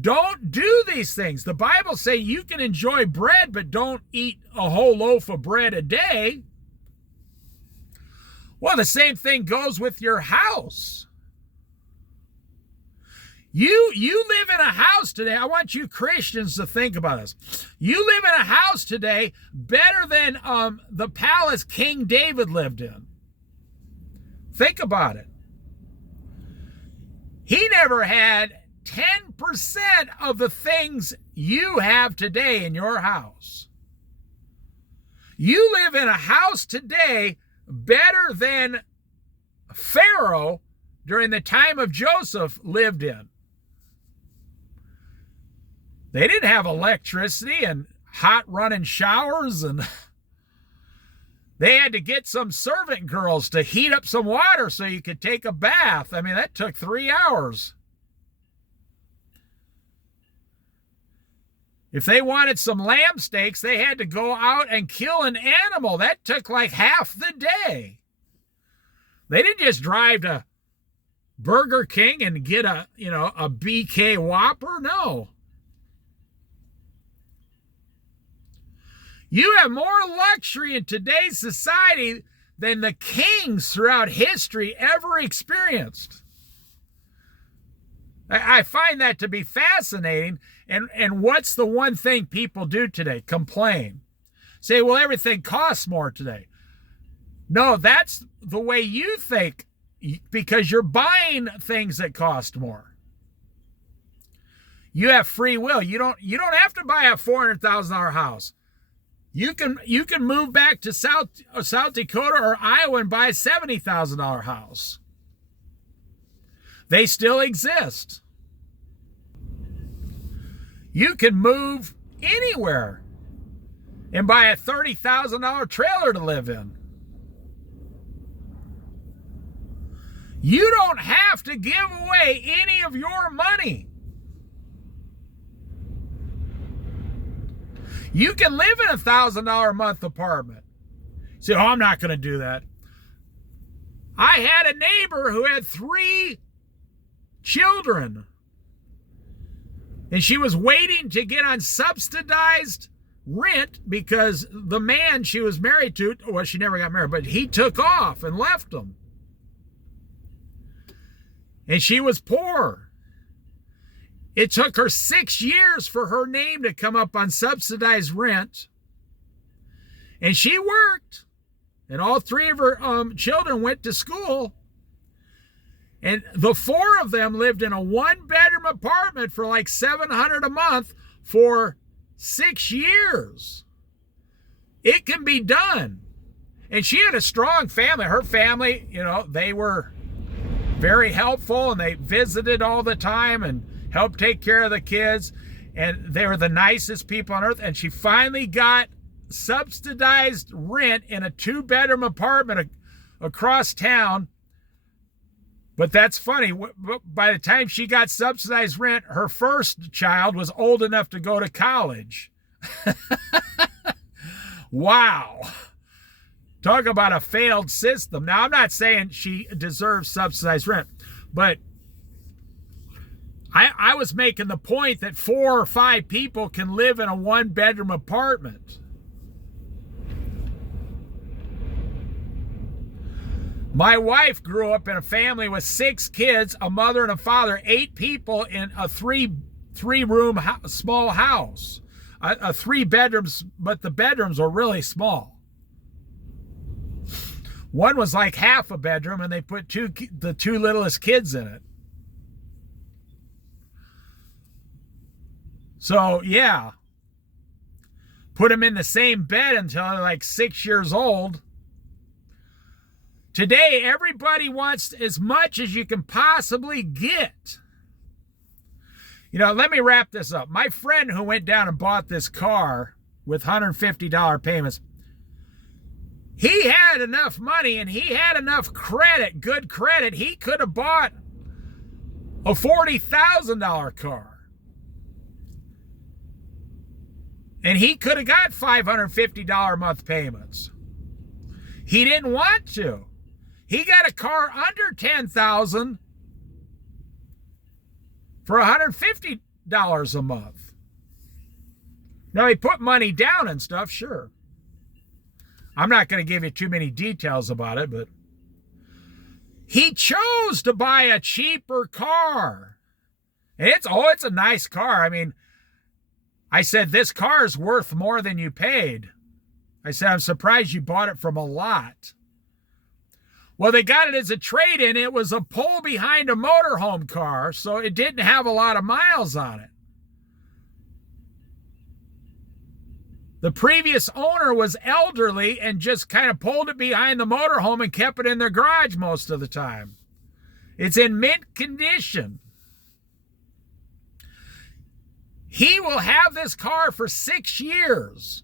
Don't do these things. The Bible says you can enjoy bread, but don't eat a whole loaf of bread a day. Well, the same thing goes with your house. You live in a house today. I want you Christians to think about this. You live in a house today better than the palace King David lived in. Think about it. He never had 10% of the things you have today in your house. You live in a house today better than Pharaoh during the time of Joseph lived in. They didn't have electricity and hot running showers, and they had to get some servant girls to heat up some water so you could take a bath. I mean, that took 3 hours. If they wanted some lamb steaks, they had to go out and kill an animal. That took like half the day. They didn't just drive to Burger King and get a BK Whopper. No. You have more luxury in today's society than the kings throughout history ever experienced. I find that to be fascinating. And what's the one thing people do today? Complain. Say, well, everything costs more today. No, that's the way you think because you're buying things that cost more. You have free will. You don't have to buy a $400,000 house. You can move back to South Dakota or Iowa and buy a $70,000 house. They still exist. You can move anywhere and buy a $30,000 trailer to live in. You don't have to give away any of your money. You can live in a $1,000 a month apartment. You say, oh, I'm not going to do that. I had a neighbor who had 3 children, and she was waiting to get on subsidized rent because the man she was married to, well, she never got married, but he took off and left them. And she was poor. It took her 6 years for her name to come up on subsidized rent. And she worked. And all 3 of her children went to school. And the 4 of them lived in a 1-bedroom apartment for like $700 a month for 6 years. It can be done. And she had a strong family. Her family, you know, they were very helpful, and they visited all the time and helped take care of the kids. And they were the nicest people on earth. And she finally got subsidized rent in a 2-bedroom apartment across town. But that's funny. By the time she got subsidized rent, her first child was old enough to go to college. Wow. Talk about a failed system. Now, I'm not saying she deserves subsidized rent, but I was making the point that 4 or 5 people can live in a 1-bedroom apartment. My wife grew up in a family with 6 kids, a mother and a father, 8 people in a three-room small house. 3 bedrooms, but the bedrooms were really small. One was like half a bedroom, and they put the 2 littlest kids in it. So, yeah. Put them in the same bed until they're like 6 years old. Today, everybody wants as much as you can possibly get. You know, let me wrap this up. My friend who went down and bought this car with $150 payments, he had enough money and he had enough credit, good credit. He could have bought a $40,000 car. And he could have got $550 a month payments. He didn't want to. He got a car under $10,000 for $150 a month. Now, he put money down and stuff, sure. I'm not going to give you too many details about it, but he chose to buy a cheaper car. And it's a nice car. I mean, I said, this car is worth more than you paid. I said, I'm surprised you bought it from a lot. Well, they got it as a trade-in. It was a pull behind a motorhome car, so it didn't have a lot of miles on it. The previous owner was elderly and just kind of pulled it behind the motorhome and kept it in their garage most of the time. It's in mint condition. He will have this car for 6 years.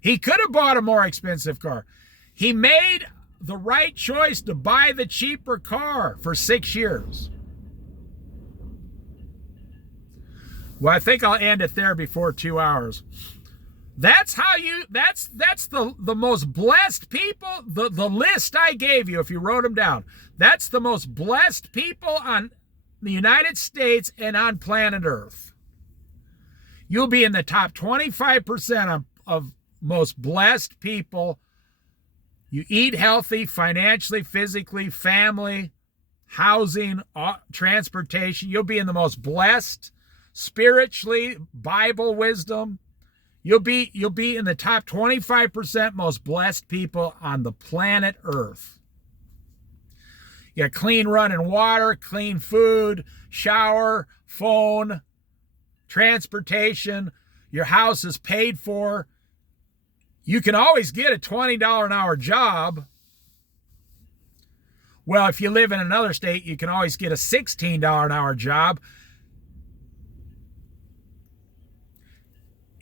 He could have bought a more expensive car. He made the right choice to buy the cheaper car for 6 years. Well, I think I'll end it there before 2 hours. That's the most blessed people, the list I gave you, if you wrote them down. That's the most blessed people on the United States and on planet Earth. You'll be in the top 25% of most blessed people. You eat healthy, financially, physically, family, housing, transportation. You'll be in the most blessed, spiritually, Bible wisdom. You'll be in the top 25% most blessed people on the planet Earth. You got clean running water, clean food, shower, phone, transportation. Your house is paid for. You can always get a $20 an hour job. Well, if you live in another state, you can always get a $16 an hour job.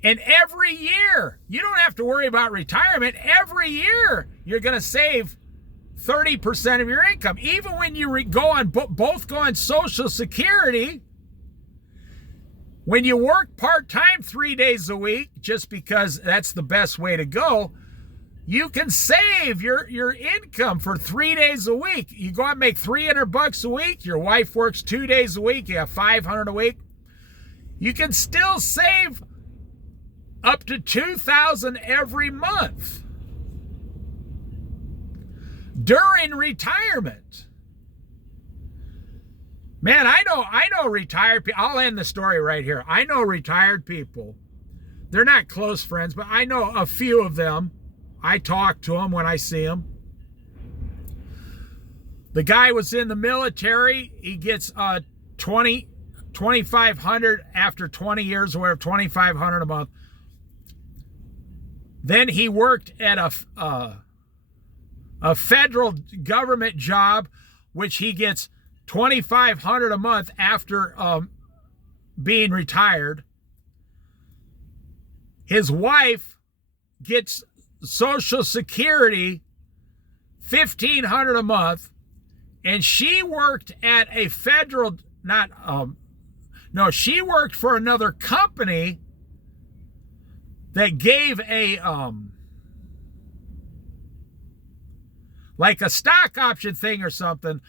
And every year, you don't have to worry about retirement. Every year, you're going to save 30% of your income. Even when you both go on Social Security, When you work part-time 3 days a week, just because that's the best way to go, you can save your income for 3 days a week. You go out and make $300 a week. Your wife works 2 days a week. You have $500 a week. You can still save up to $2,000 every month during retirement. Man, I know retired people. I'll end the story right here. I know retired people. They're not close friends, but I know a few of them. I talk to them when I see them. The guy was in the military. He gets $2,500 after 20 years, or whatever, $2,500 a month. Then he worked at a federal government job, which he gets $2,500 a month after being retired. His wife gets Social Security, $1,500 a month, and she worked at a federal, she worked for another company that gave like a stock option thing or something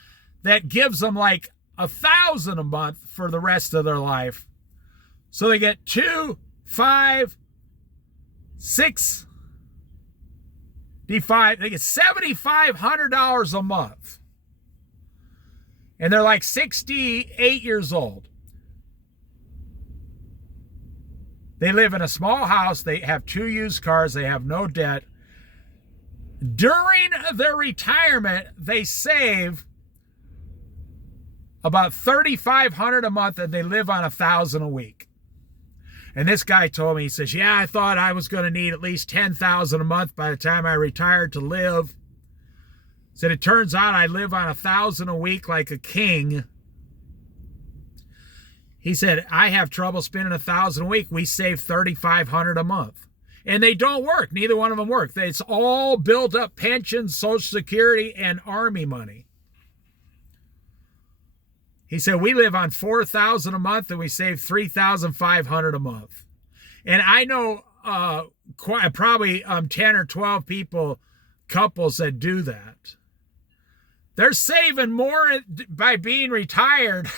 that gives them like $1,000 a month for the rest of their life. So they get $2,500, $6,500, they get $7,500 a month. And they're like 68 years old. They live in a small house. They have 2 used cars. They have no debt. During their retirement, they save about $3,500 a month, and they live on $1,000 a week. And this guy told me, he says, yeah, I thought I was going to need at least $10,000 a month by the time I retired to live. Said, it turns out I live on $1,000 a week like a king. He said, I have trouble spending $1,000 a week. We save $3,500 a month. And they don't work. Neither one of them work. It's all built up pensions, Social Security, and Army money. He said, we live on $4,000 a month and we save $3,500 a month. And I know probably 10 or 12 couples that do that. They're saving more by being retired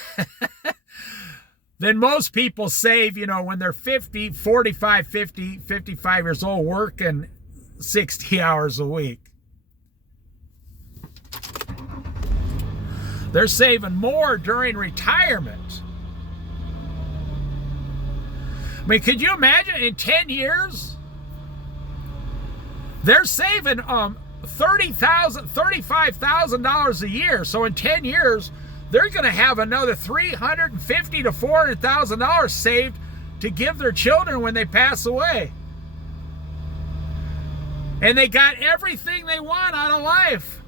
than most people save, when they're 50, 45, 50, 55 years old, working 60 hours a week. They're saving more during retirement. I mean, could you imagine in 10 years? They're saving $35,000 a year. So in 10 years, they're going to have another $350,000 to $400,000 saved to give their children when they pass away. And they got everything they want out of life.